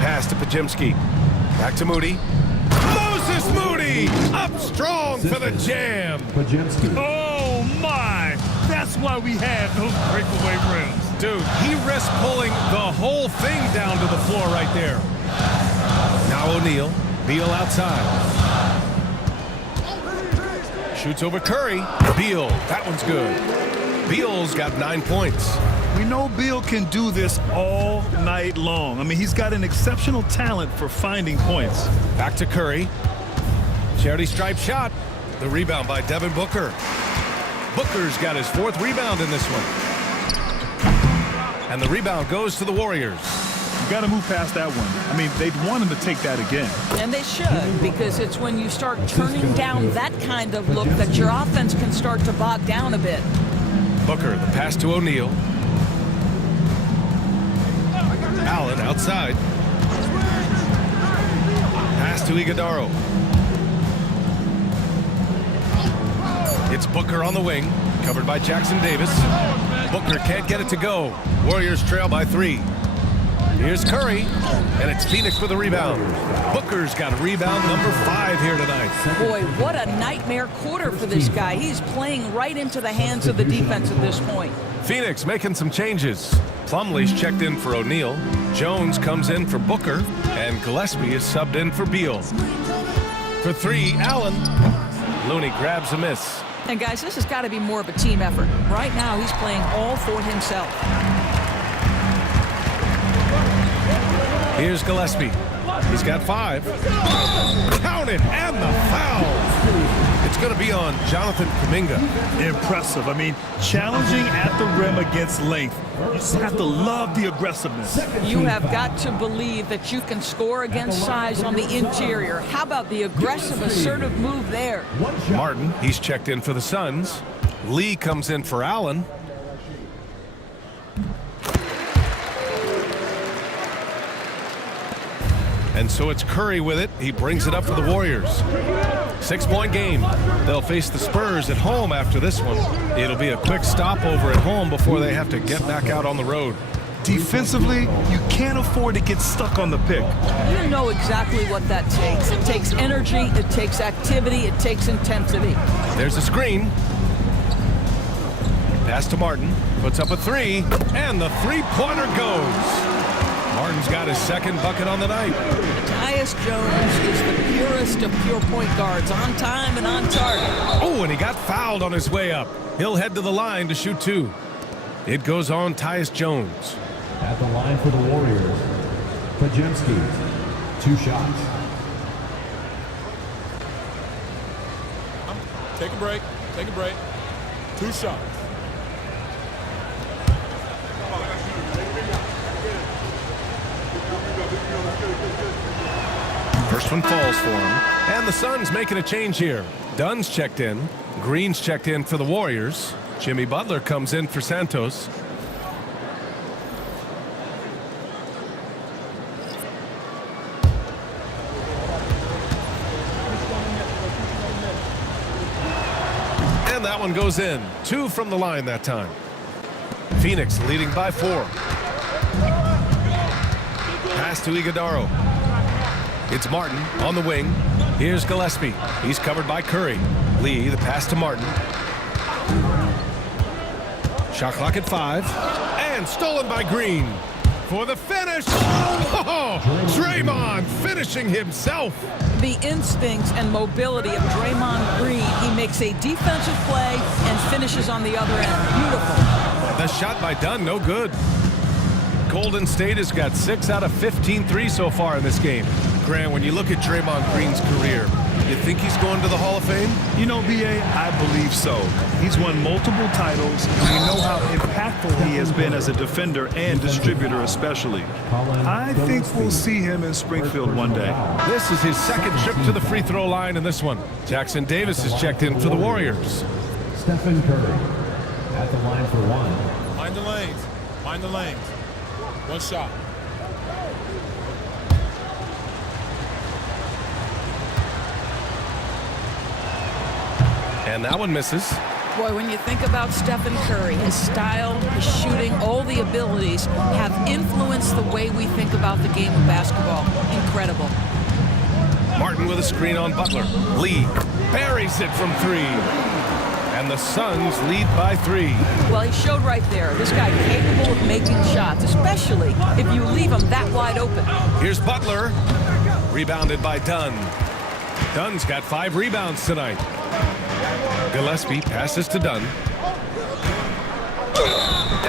Pass to Pajemski. Back to Moody. Moses Moody! Up strong for the jam. Oh, my! That's why we had those breakaway rims. Dude, he risks pulling the whole thing down to the floor right there. Now O'Neal. Beal outside. Shoots over Curry. Beal. That one's good. Beal's got 9 points. We know Beal can do this all night long. I mean, he's got an exceptional talent for finding points. Back to Curry. Charity stripe shot. The rebound by Devin Booker. Booker's got his 4th rebound in this one. And the rebound goes to the Warriors. You got to move past that one. I mean, they'd want him to take that again. And they should, because it's when you start turning down that kind of look that your offense can start to bog down a bit. Booker, the pass to O'Neal. Allen outside. Pass to Iguodaro. It's Booker on the wing, covered by Jackson Davis. Booker can't get it to go. Warriors trail by 3. Here's Curry, and it's Phoenix with a rebound. Booker's got rebound number 5 here tonight. Boy, what a nightmare quarter for this guy. He's playing right into the hands of the defense at this point. Phoenix making some changes. Plumlee's checked in for O'Neal. Jones comes in for Booker, and Gillespie is subbed in for Beal. For 3, Allen. Looney grabs a miss. And guys, this has got to be more of a team effort. Right now, he's playing all for himself. Here's Gillespie. He's got 5. Count it, and the foul. It's going to be on Jonathan Kuminga. Impressive. I mean, challenging at the rim against length. You just have to love the aggressiveness. You have got to believe that you can score against size on the interior. How about the aggressive, assertive move there? Martin, he's checked in for the Suns. Lee comes in for Allen. And so it's Curry with it. He brings it up for the Warriors. 6-point game. They'll face the Spurs at home after this one. It'll be a quick stopover at home before they have to get back out on the road. Defensively, you can't afford to get stuck on the pick. You know exactly what that takes. It takes energy, it takes activity, it takes intensity. There's a screen. Pass to Martin. Puts up a three, and the three-pointer goes. Martin's got his second bucket on the night. Tyus Jones is the purest of pure point guards, on time and on target. Oh, and he got fouled on his way up. He'll head to the line to shoot two. It goes on Tyus Jones. At the line for the Warriors, Pajemski, 2 shots. Take a break. Take a break. 2 shots. First one falls for him. And the Suns making a change here. Dunn's checked in. Green's checked in for the Warriors. Jimmy Butler comes in for Santos. And that one goes in. 2 from the line that time. Phoenix leading by 4. Pass to Iguodaro. It's Martin on the wing. Here's Gillespie. He's covered by Curry. Lee, the pass to Martin. Shot clock at 5. And stolen by Green. For the finish. Oh, Draymond finishing himself. The instincts and mobility of Draymond Green. He makes a defensive play and finishes on the other end. Beautiful. The shot by Dunn, no good. Golden State has got 6 out of 15 threes so far in this game. Grant, when you look at Draymond Green's career, you think he's going to the Hall of Fame? You know, B.A., I believe so. He's won multiple titles, and we know how impactful he has been as a defender and distributor especially. I think we'll see him in Springfield one day. This is his second trip to the free throw line in this one. Jackson Davis is checked in for the Warriors. Stephen Curry at the line for 1. Mind the lanes. Mind the lanes. 1 shot. And that one misses. Boy, when you think about Stephen Curry, his style, his shooting, all the abilities have influenced the way we think about the game of basketball. Incredible. Martin with a screen on Butler. Lee buries it from 3. And the Suns lead by 3. Well, he showed right there. This guy capable of making shots, especially if you leave him that wide open. Here's Butler. Rebounded by Dunn. Dunn's got 5 rebounds tonight. Gillespie passes to Dunn.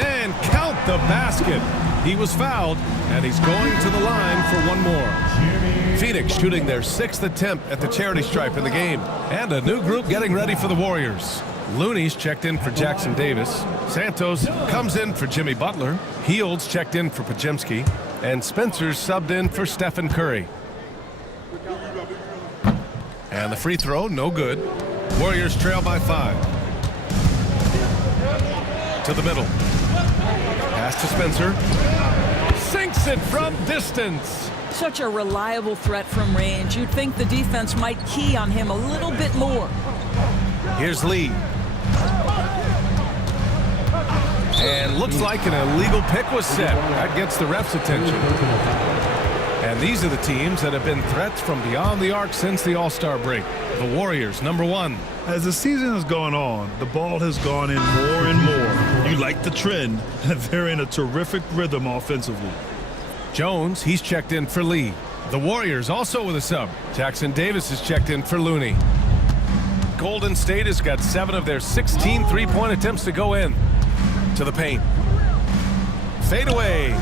And count the basket. He was fouled, and he's going to the line for 1 more. Phoenix shooting their 6th attempt at the charity stripe in the game. And a new group getting ready for the Warriors. Looney's checked in for Jackson Davis. Santos comes in for Jimmy Butler. Heald's checked in for Pajemski. And Spencer's subbed in for Stephen Curry. And the free throw, no good. Warriors trail by 5. To the middle. Pass to Spencer. Sinks it from distance. Such a reliable threat from range. You'd think the defense might key on him a little bit more. Here's Lee. And looks like an illegal pick was set. That gets the ref's attention. And these are the teams that have been threats from beyond the arc since the All-Star break. The Warriors, number 1. As the season has gone on, the ball has gone in more and more. You like the trend. They're in a terrific rhythm offensively. Jones, he's checked in for Lee. The Warriors also with a sub. Jackson Davis is checked in for Looney. Golden State has got 7 of their 16 three-point attempts to go in. To the paint. Fade away.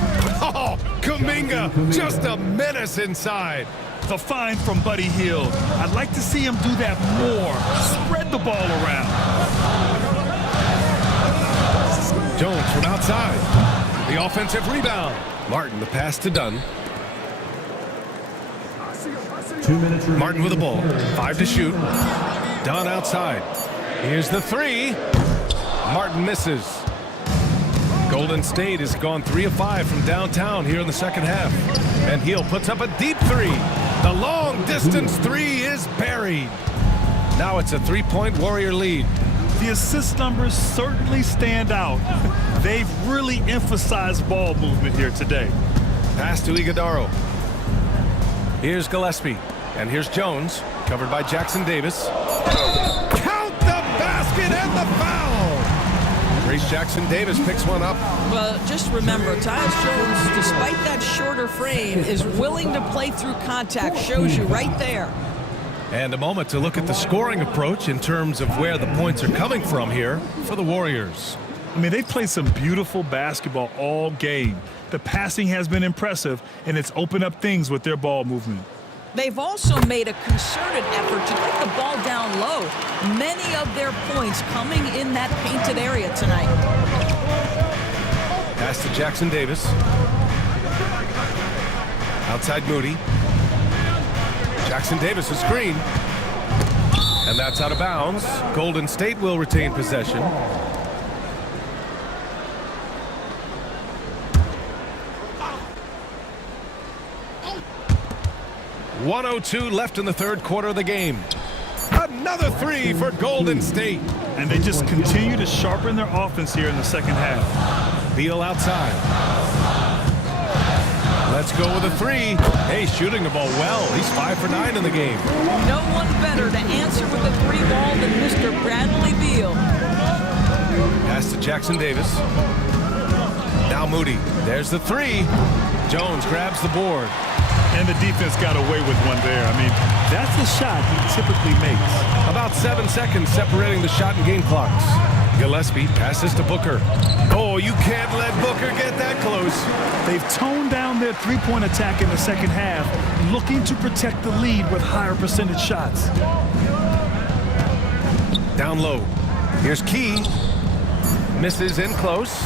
Oh, Kuminga, just a menace inside. The find from Buddy Hield. I'd like to see him do that more. Spread the ball around. Jones from outside. The offensive rebound. Martin, the pass to Dunn. 2 minutes. Martin with the ball. 5 to shoot. Dunn outside. Here's the 3. Martin misses. Golden State has gone 3 of 5 from downtown here in the second half. And Hield puts up a deep 3. The long distance 3 is buried. Now it's a 3-point Warrior lead. The assist numbers certainly stand out. They've really emphasized ball movement here today. Pass to Iguodaro. Here's Gillespie. And here's Jones, covered by Jackson Davis. Count the basket and the foul! Grace Jackson Davis picks one up. Well, just remember, Tyus Jones, despite that shorter frame, is willing to play through contact. Shows you right there. And a moment to look at the scoring approach in terms of where the points are coming from here for the Warriors. I mean, they've played some beautiful basketball all game. The passing has been impressive, and it's opened up things with their ball movement. They've also made a concerted effort to get the ball down low. Many of their points coming in that painted area tonight. Pass to Jackson Davis. Outside Moody. Jackson Davis a screen. And that's out of bounds. Golden State will retain possession. .102 left in the third quarter of the game. Another three for Golden State. And they just continue to sharpen their offense here in the second half. Beal outside. Let's go with a three. Hey, shooting the ball well. He's 5 for 9 in the game. No one better to answer with a three ball than Mr. Bradley Beal. Pass to Jackson Davis. Now Moody. There's the three. Jones grabs the board. And the defense got away with one there. I mean, that's the shot he typically makes. About 7 seconds separating the shot and game clocks. Gillespie passes to Booker. Oh, you can't let Booker get that close. They've toned down their three-point attack in the second half, looking to protect the lead with higher percentage shots. Down low. Here's Key. Misses in close.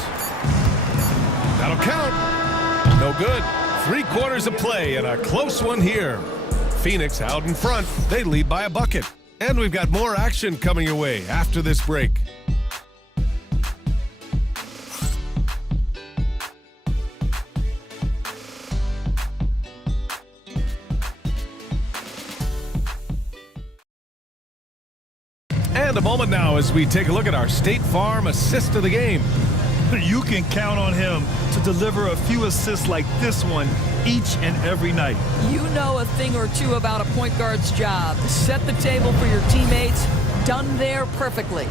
That'll count. No good. 3 quarters of play and a close one here. Phoenix out in front. They lead by a bucket. And we've got more action coming your way after this break. And a moment now as we take a look at our State Farm assist of the game. You can count on him to deliver a few assists like this one each and every night. You know a thing or two about a point guard's job. Set the table for your teammates. Done there perfectly.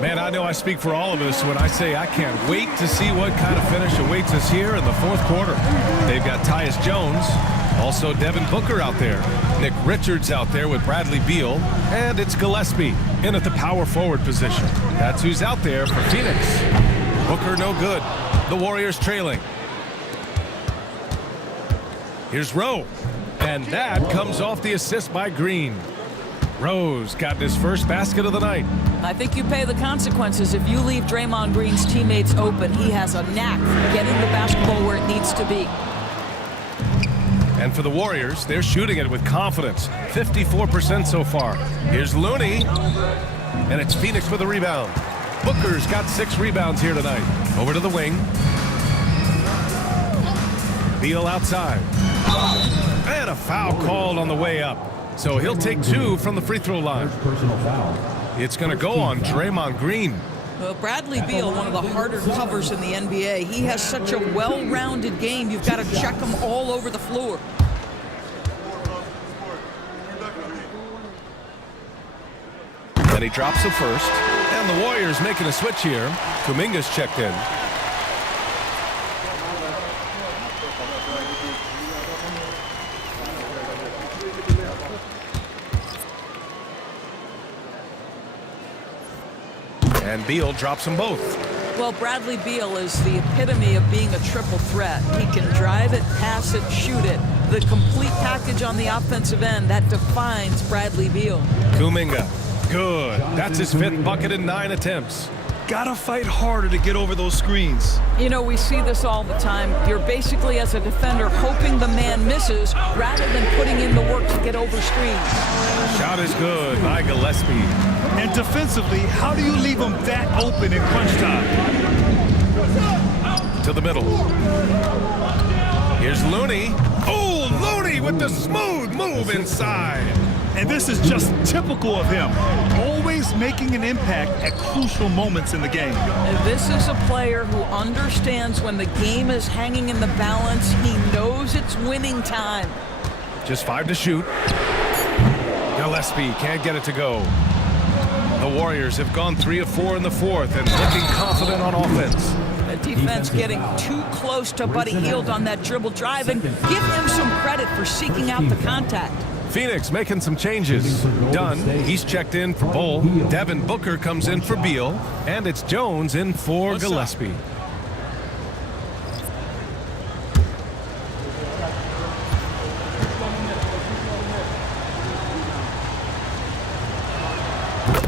Man, I know I speak for all of us when I say I can't wait to see what kind of finish awaits us here in the fourth quarter. They've got Tyus Jones, also Devin Booker out there, Nick Richards out there with Bradley Beal, and it's Gillespie in at the power forward position. That's who's out there for Phoenix. Booker no good. The Warriors trailing. Here's Rowe, and that comes off the assist by Green. Rose got his first basket of the night. I think you pay the consequences if you leave Draymond Green's teammates open. He has a knack for getting the basketball where it needs to be. And for the Warriors, they're shooting it with confidence. 54% so far. Here's Looney. And it's Phoenix with a rebound. Booker's got 6 rebounds here tonight. Over to the wing. Beal outside. And a foul called on the way up. So he'll take 2 from the free throw line. It's going to go on Draymond Green. Well, Bradley Beal, one of the harder covers in the NBA. He has such a well-rounded game. You've got to check him all over the floor. And he drops the first. And the Warriors making a switch here. Kuminga's checked in. And Beal drops them both. Well, Bradley Beal is the epitome of being a triple threat. He can drive it, pass it, shoot it. The complete package on the offensive end, that defines Bradley Beal. Kuminga, good. That's his 5th bucket in 9 attempts. Gotta fight harder to get over those screens. You know, we see this all the time. You're basically, as a defender, hoping the man misses rather than putting in the work to get over screens. Shot is good by Gillespie. And defensively, how do you leave them that open in crunch time? to the middle. Here's Looney. Oh, Looney with the smooth move inside. And this is just typical of him, always making an impact at crucial moments in the game. And this is a player who understands when the game is hanging in the balance. He knows it's winning time. Just 5 to shoot. Gillespie can't get it to go. The Warriors have gone 3 of 4 in the fourth and looking confident on offense. The defense getting too close to Buddy Hield on that dribble drive, and give him some credit for seeking out the contact. Phoenix making some changes. Dunn, he's checked in for Bull. Devin Booker comes in for Beal. And it's Jones in for Gillespie.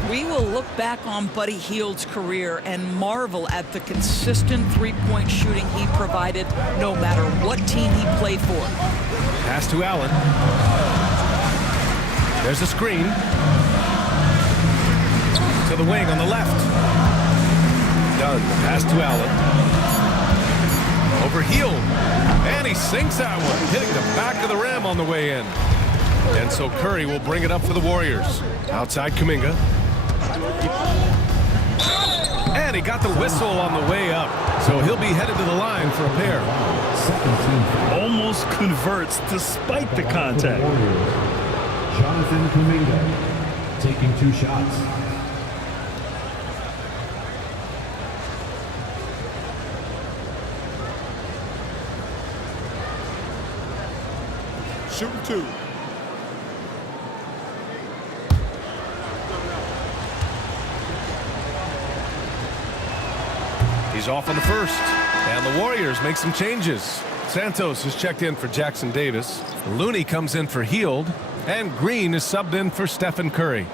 We will look back on Buddy Hield's career and marvel at the consistent three-point shooting he provided no matter what team he played for. Pass to Allen. There's a screen. To the wing on the left. Dunn, pass to Allen. Over Hield. And he sinks that one, hitting the back of the rim on the way in. And so Curry will bring it up for the Warriors. Outside Kuminga. And he got the whistle on the way up. So he'll be headed to the line for a pair. Almost converts despite the contact. Jonathan Kuminga taking 2 shots. Shooting 2. He's off on the first. And the Warriors make some changes. Santos is checked in for Jackson Davis. Looney comes in for Hield. And Green is subbed in for Stephen Curry.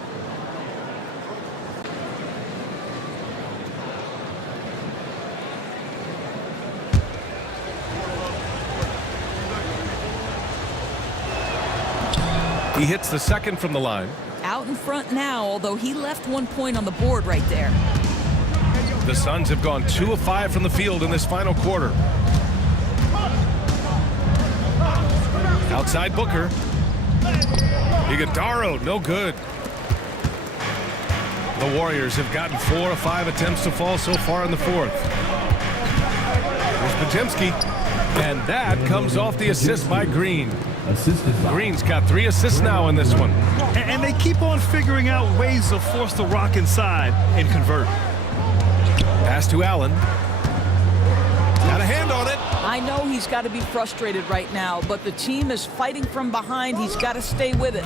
He hits the second from the line. Out in front now, although he left 1 point on the board right there. The Suns have gone 2 of 5 from the field in this final quarter. Outside Booker. Iguodala, no good. The Warriors have gotten 4 of 5 attempts to fall so far in the fourth. Here's Podziemski. And that comes off the assist by Green. Green's got 3 assists now in this one. And they keep on figuring out ways to force the rock inside and convert. Pass to Allen. Got a hand on it. I know he's got to be frustrated right now, but the team is fighting from behind. He's got to stay with it.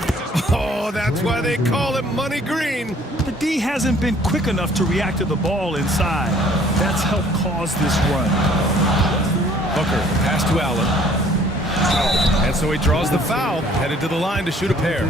Oh, that's why they call him Money Green. The D hasn't been quick enough to react to the ball inside. That's helped cause this run. Booker, pass to Allen. And so he draws the foul, headed to the line to shoot a pair.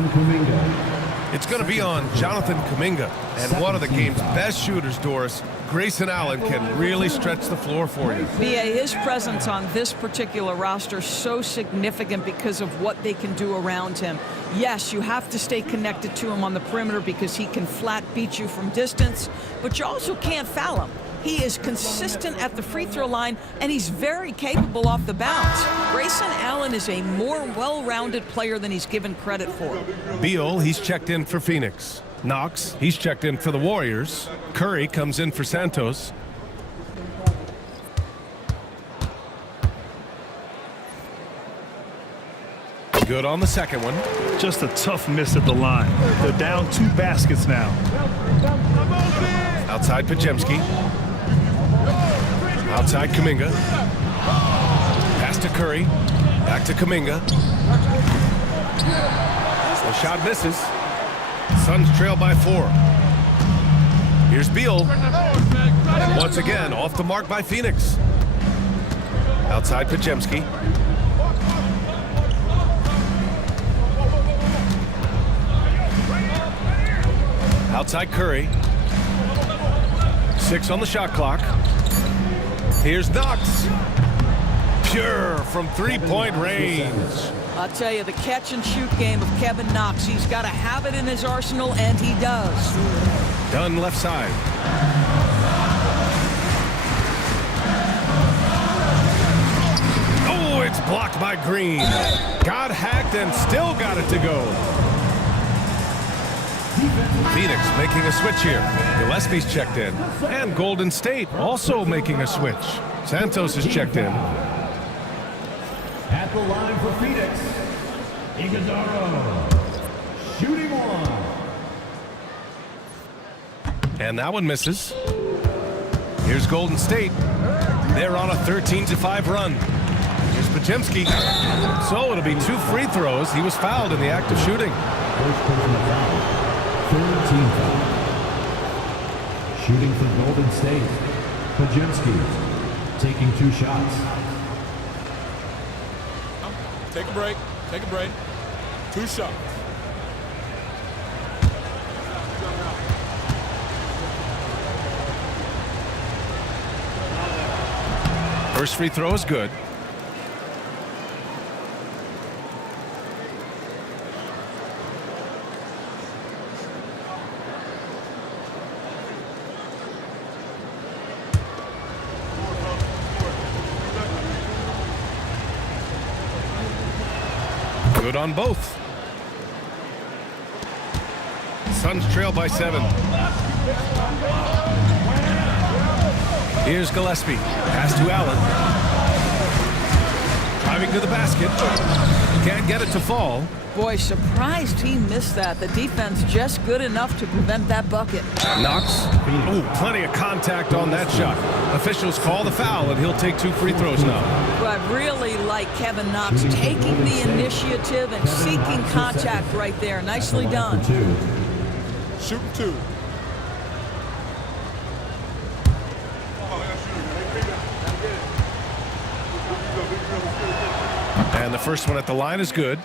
It's going to be on Jonathan Kuminga. And one of the game's best shooters, Doris. Grayson Allen can really stretch the floor for you. BA, his presence on this particular roster is so significant because of what they can do around him. Yes, you have to stay connected to him on the perimeter because he can flat beat you from distance, but you also can't foul him. He is consistent at the free throw line, and he's very capable off the bounce. Grayson Allen is a more well-rounded player than he's given credit for. Beal, he's checked in for Phoenix. Knox, he's checked in for the Warriors. Curry comes in for Santos. Good on the second one. Just a tough miss at the line. They're down 2 baskets now. Outside Podziemski. Outside Kuminga. Pass to Curry. Back to Kuminga. The shot misses. Suns trail by 4. Here's Beal. And once again, off the mark by Phoenix. Outside Podziemski. Outside Curry. 6 on the shot clock. Here's Knox. Pure from 3-point range. I'll tell you, the catch and shoot game of Kevin Knox, he's got to have it in his arsenal, and he does. Dunn left side. It's blocked by Green. Got hacked and still got it to go. Phoenix making a switch here. Gillespie's checked in. And Golden State also making a switch. Santos is checked in. At the line for Phoenix, Iguodala, shooting one. And that one misses. Here's Golden State. They're on a 13-5 run. Here's Podziemski. So it'll be 2 free throws. He was fouled in the act of shooting. First personal foul, third team foul. Shooting for Golden State, Podziemski taking 2 shots. Take a break. Take a break. 2 shots. First free throw is good. Good on both. Suns trail by 7. Here's Gillespie. Pass to Allen. Driving to the basket. Can't get it to fall. Boy, surprised he missed that. The defense just good enough to prevent that bucket. Knox. Ooh, plenty of contact on that shot. Officials call the foul, and he'll take 2 free throws now. Well, I really like Kevin Knox taking the initiative and seeking contact right there. Nicely done. Shooting 2. And the first one at the line is good.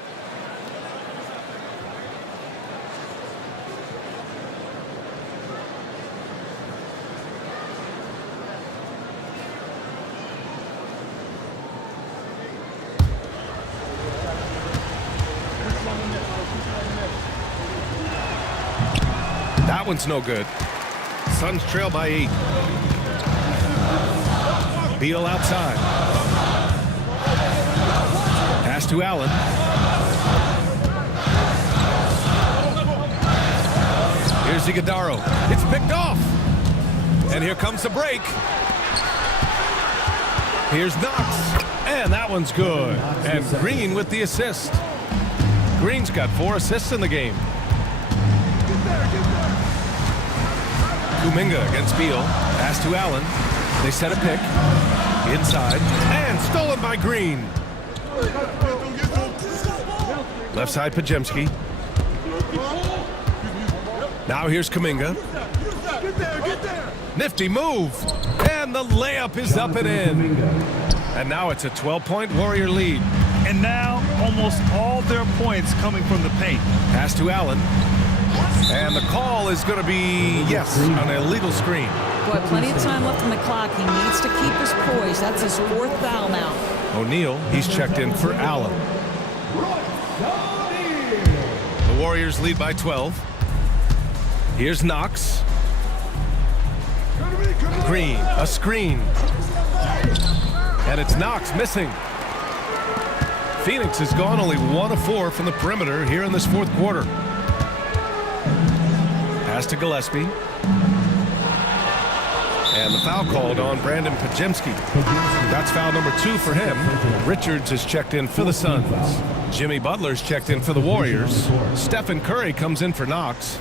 That one's no good. Suns trail by 8. Beal outside. Pass to Allen. Here's Iguodala. It's picked off. And here comes the break. Here's Knox. And that one's good. And Green with the assist. Green's got 4 assists in the game. Kuminga against Beal. Pass to Allen. They set a pick. Inside. And stolen by Green. Left side, Podziemski. Now here's Kuminga. Nifty move. And the layup is up and in. And now it's a 12-point Warrior lead. And now almost all their points coming from the paint. Pass to Allen. And the call is going to be, yes, an illegal screen. Boy, plenty of time left on the clock. He needs to keep his poise. That's his 4th foul now. O'Neal, he's checked in for Allen. The Warriors lead by 12. Here's Knox. Green, a screen. And it's Knox missing. Phoenix has gone only 1 of 4 from the perimeter here in this 4th quarter. Pass to Gillespie. And the foul called on Brandon Podziemski. That's foul number 2 for him. Richards is checked in for the Suns. Jimmy Butler's checked in for the Warriors. Stephen Curry comes in for Knox.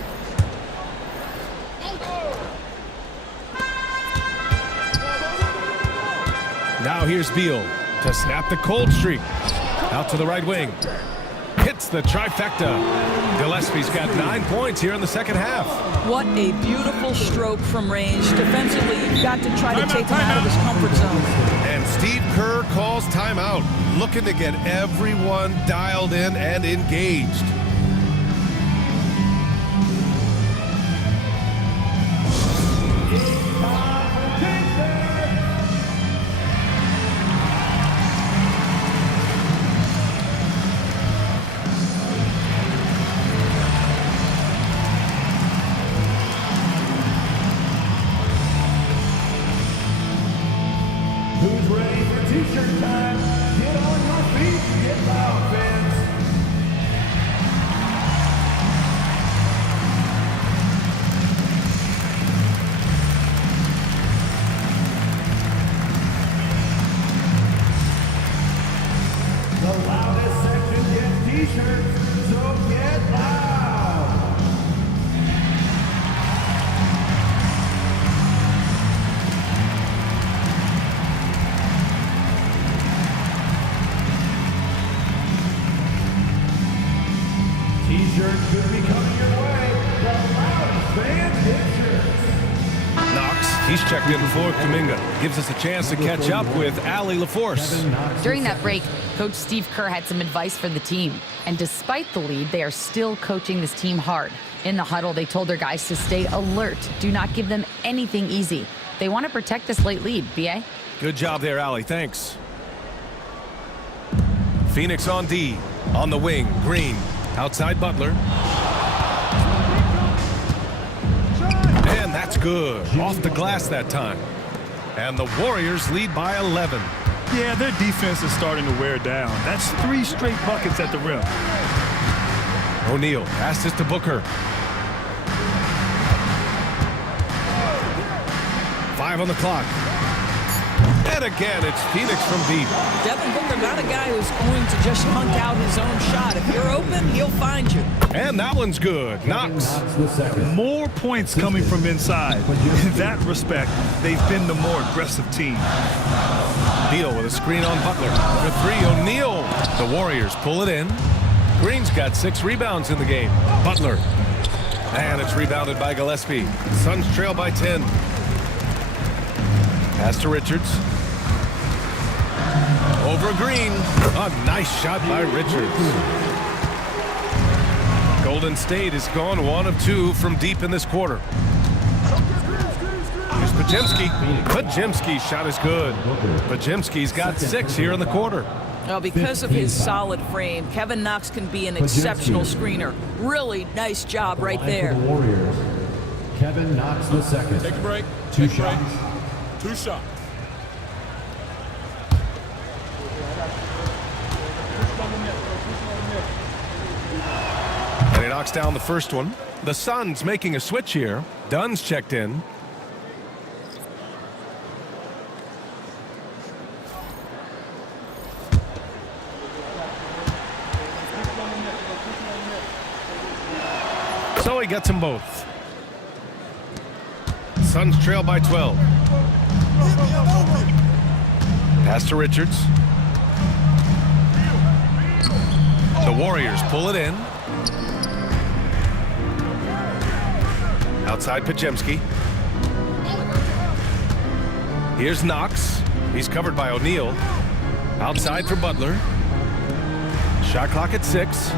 Now here's Beal to snap the cold streak. Out to the right wing. Hits the trifecta. Gillespie's got 9 points here in the second half. What a beautiful stroke from range. Defensively, you've got to try to take him out of his comfort zone. And Steve Kerr calls timeout, looking to get everyone dialed in and engaged. Who's ready for t-shirt time? Get on your The loudest section gets t-shirts, so get loud. T-shirts could be coming your way. The loudest fans get shirts. Knox, he's checked in for Kuminga. Gives us a chance to catch up with Allie LaForce. During that break, Coach Steve Kerr had some advice for the team. And despite the lead, they are still coaching this team hard. In the huddle, they told their guys to stay alert. Do not give them anything easy. They want to protect this late lead, B.A. Good job there, Allie. Thanks. Phoenix on D. On the wing, Green. Outside Butler. And that's good. Off the glass that time. And the Warriors lead by 11. Yeah, their defense is starting to wear down. That's 3 straight buckets at the rim. O'Neal passes to Booker. 5 on the clock. And again, it's Phoenix from deep. Devin Booker, not a guy who's going to just hunt out his own shot. If you're open, he'll find you. And that one's good. Knox. More points coming from inside. In that respect, they've been the more aggressive team. Beal with a screen on Butler. For 3, O'Neal. The Warriors pull it in. Green's got 6 rebounds in the game. Butler. And it's rebounded by Gillespie. Suns trail by 10. Pass to Richards. Over Green. A nice shot by Richards. Golden State has gone 1 of 2 from deep in this quarter. Here's Podziemski. Podziemski's shot is good. Podziemski's got 6 here in the quarter. Well, because of his solid frame, Kevin Knox can be an exceptional screener. Really nice job right there. The Warriors, Kevin Knox II. Take a break. 2 shots. 2 shots. And he knocks down the first one. The Suns making a switch here. Dunn's checked in. So he gets them both. Suns trail by 12. Pass to Richards. The Warriors pull it in. Outside Podziemski. Here's Knox. He's covered by O'Neal. Outside for Butler. Shot clock at 6.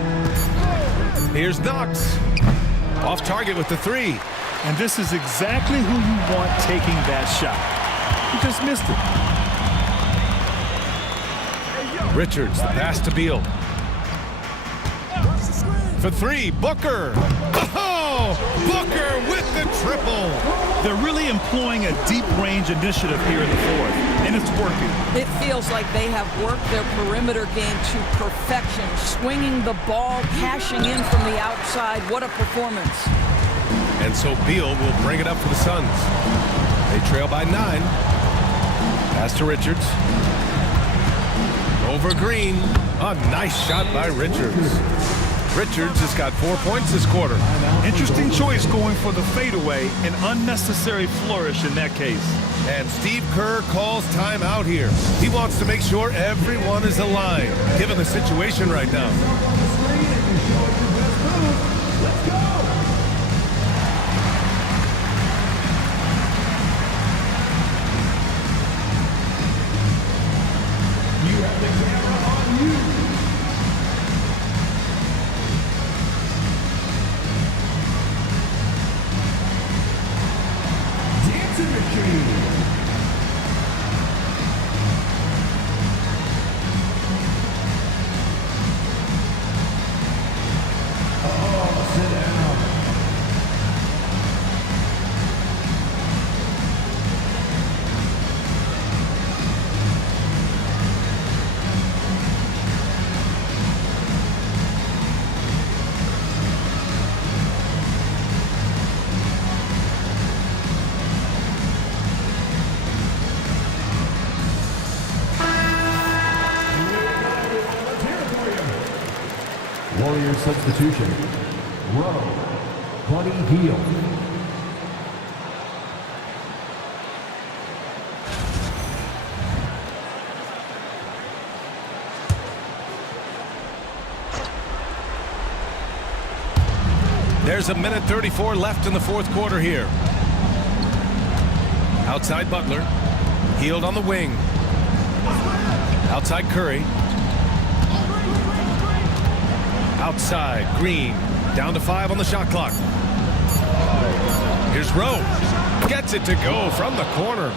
Here's Knox. Off target with the 3. And this is exactly who you want taking that shot. He just missed it. Richards, the pass to Beal. For 3, Booker. Oh, Booker with the triple. They're really employing a deep range initiative here in the 4th, and it's working. It feels like they have worked their perimeter game to perfection, swinging the ball, cashing in from the outside. What a performance. And so Beal will bring it up for the Suns. They trail by 9. Pass to Richards. Over Green. A nice shot by Richards. Richards has got 4 points this quarter. Interesting choice going for the fadeaway, an unnecessary flourish in that case. And Steve Kerr calls timeout here. He wants to make sure everyone is aligned, given the situation right now. Let's go! You have the camera on you. Dancing machine. Oh, sit down. Warriors substitution. Row, Buddy Hield. There's a minute 34 left in the fourth quarter here. Outside Butler. Hield on the wing. Outside Curry. Outside Green. Down to 5 on the shot clock. Here's Rose. Gets it to go from the corner.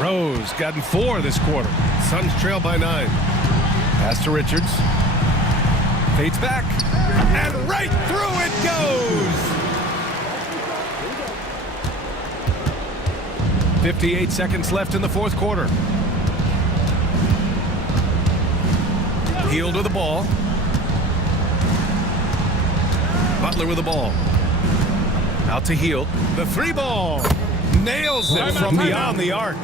Rose gotten 4 this quarter. Suns trail by 9. Pass to Richards. Fades back. And right through it goes. 58 seconds left in the fourth quarter. Hield with the ball. Butler with the ball. Out to Hield. The 3 ball. Nails it from beyond the arc.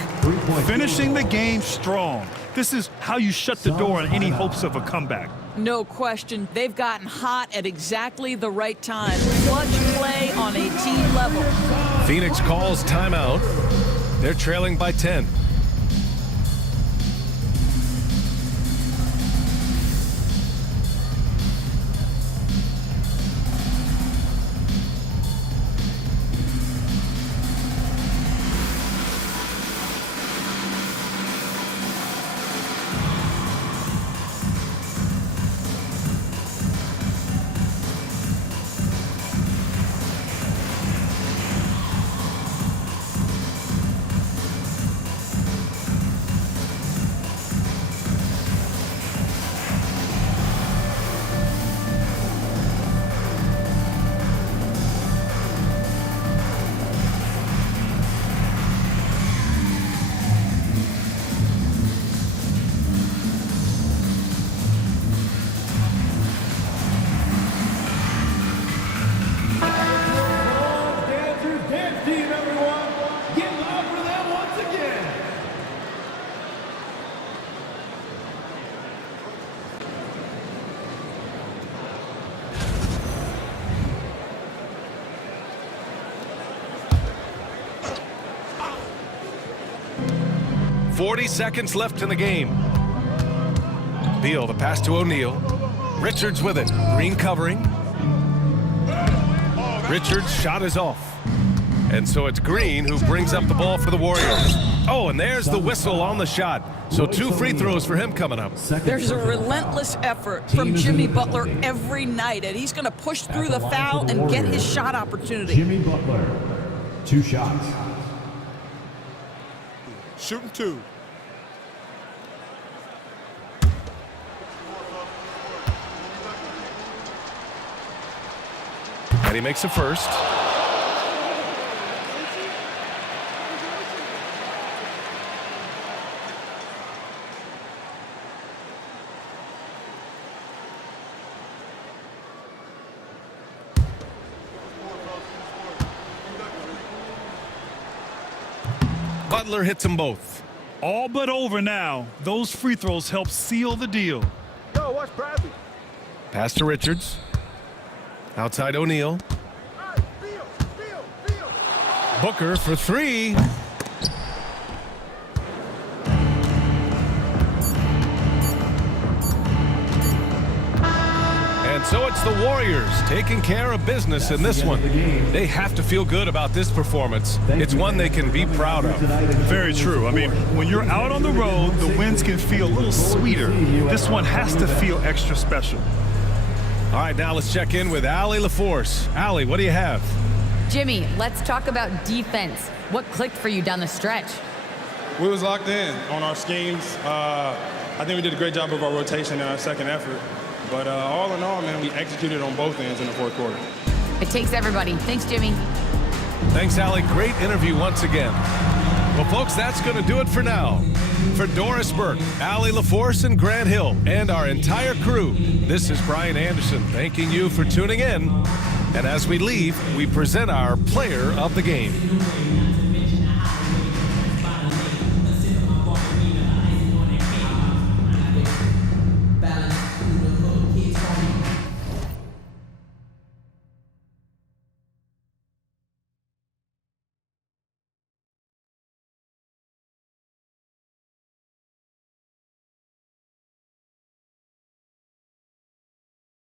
Finishing the game strong. This is how you shut the door on any hopes of a comeback. No question. They've gotten hot at exactly the right time. Clutch play on a team level. Phoenix calls timeout. They're trailing by 10. .40 seconds left in the game. Beal, the pass to O'Neal. Richards with it. Green covering. Richards' shot is off. And so it's Green who brings up the ball for the Warriors. Oh, and there's the whistle on the shot. So 2 free throws for him coming up. There's a relentless effort from Jimmy Butler every night, and he's going to push through the foul and get his shot opportunity. Jimmy Butler, 2 shots. Shooting 2. And he makes a first. Butler hits them both. All but over now. Those free throws help seal the deal. Yo, watch Bradley. Pass to Richards. Outside O'Neal. Booker for 3. And so it's the Warriors taking care of business in this one. They have to feel good about this performance. It's one they can be proud of. Very true. I mean, when you're out on the road, the wins can feel a little sweeter. This one has to feel extra special. All right, now let's check in with Allie LaForce. Allie, what do you have? Jimmy, let's talk about defense. What clicked for you down the stretch? We was locked in on our schemes. I think we did a great job of our rotation in our second effort. But all in all, man, we executed on both ends in the fourth quarter. It takes everybody. Thanks, Jimmy. Thanks, Allie. Great interview once again. Well, folks, that's going to do it for now. For Doris Burke, Allie LaForce, and Grant Hill, and our entire crew, this is Brian Anderson thanking you for tuning in. And as we leave, we present our player of the game.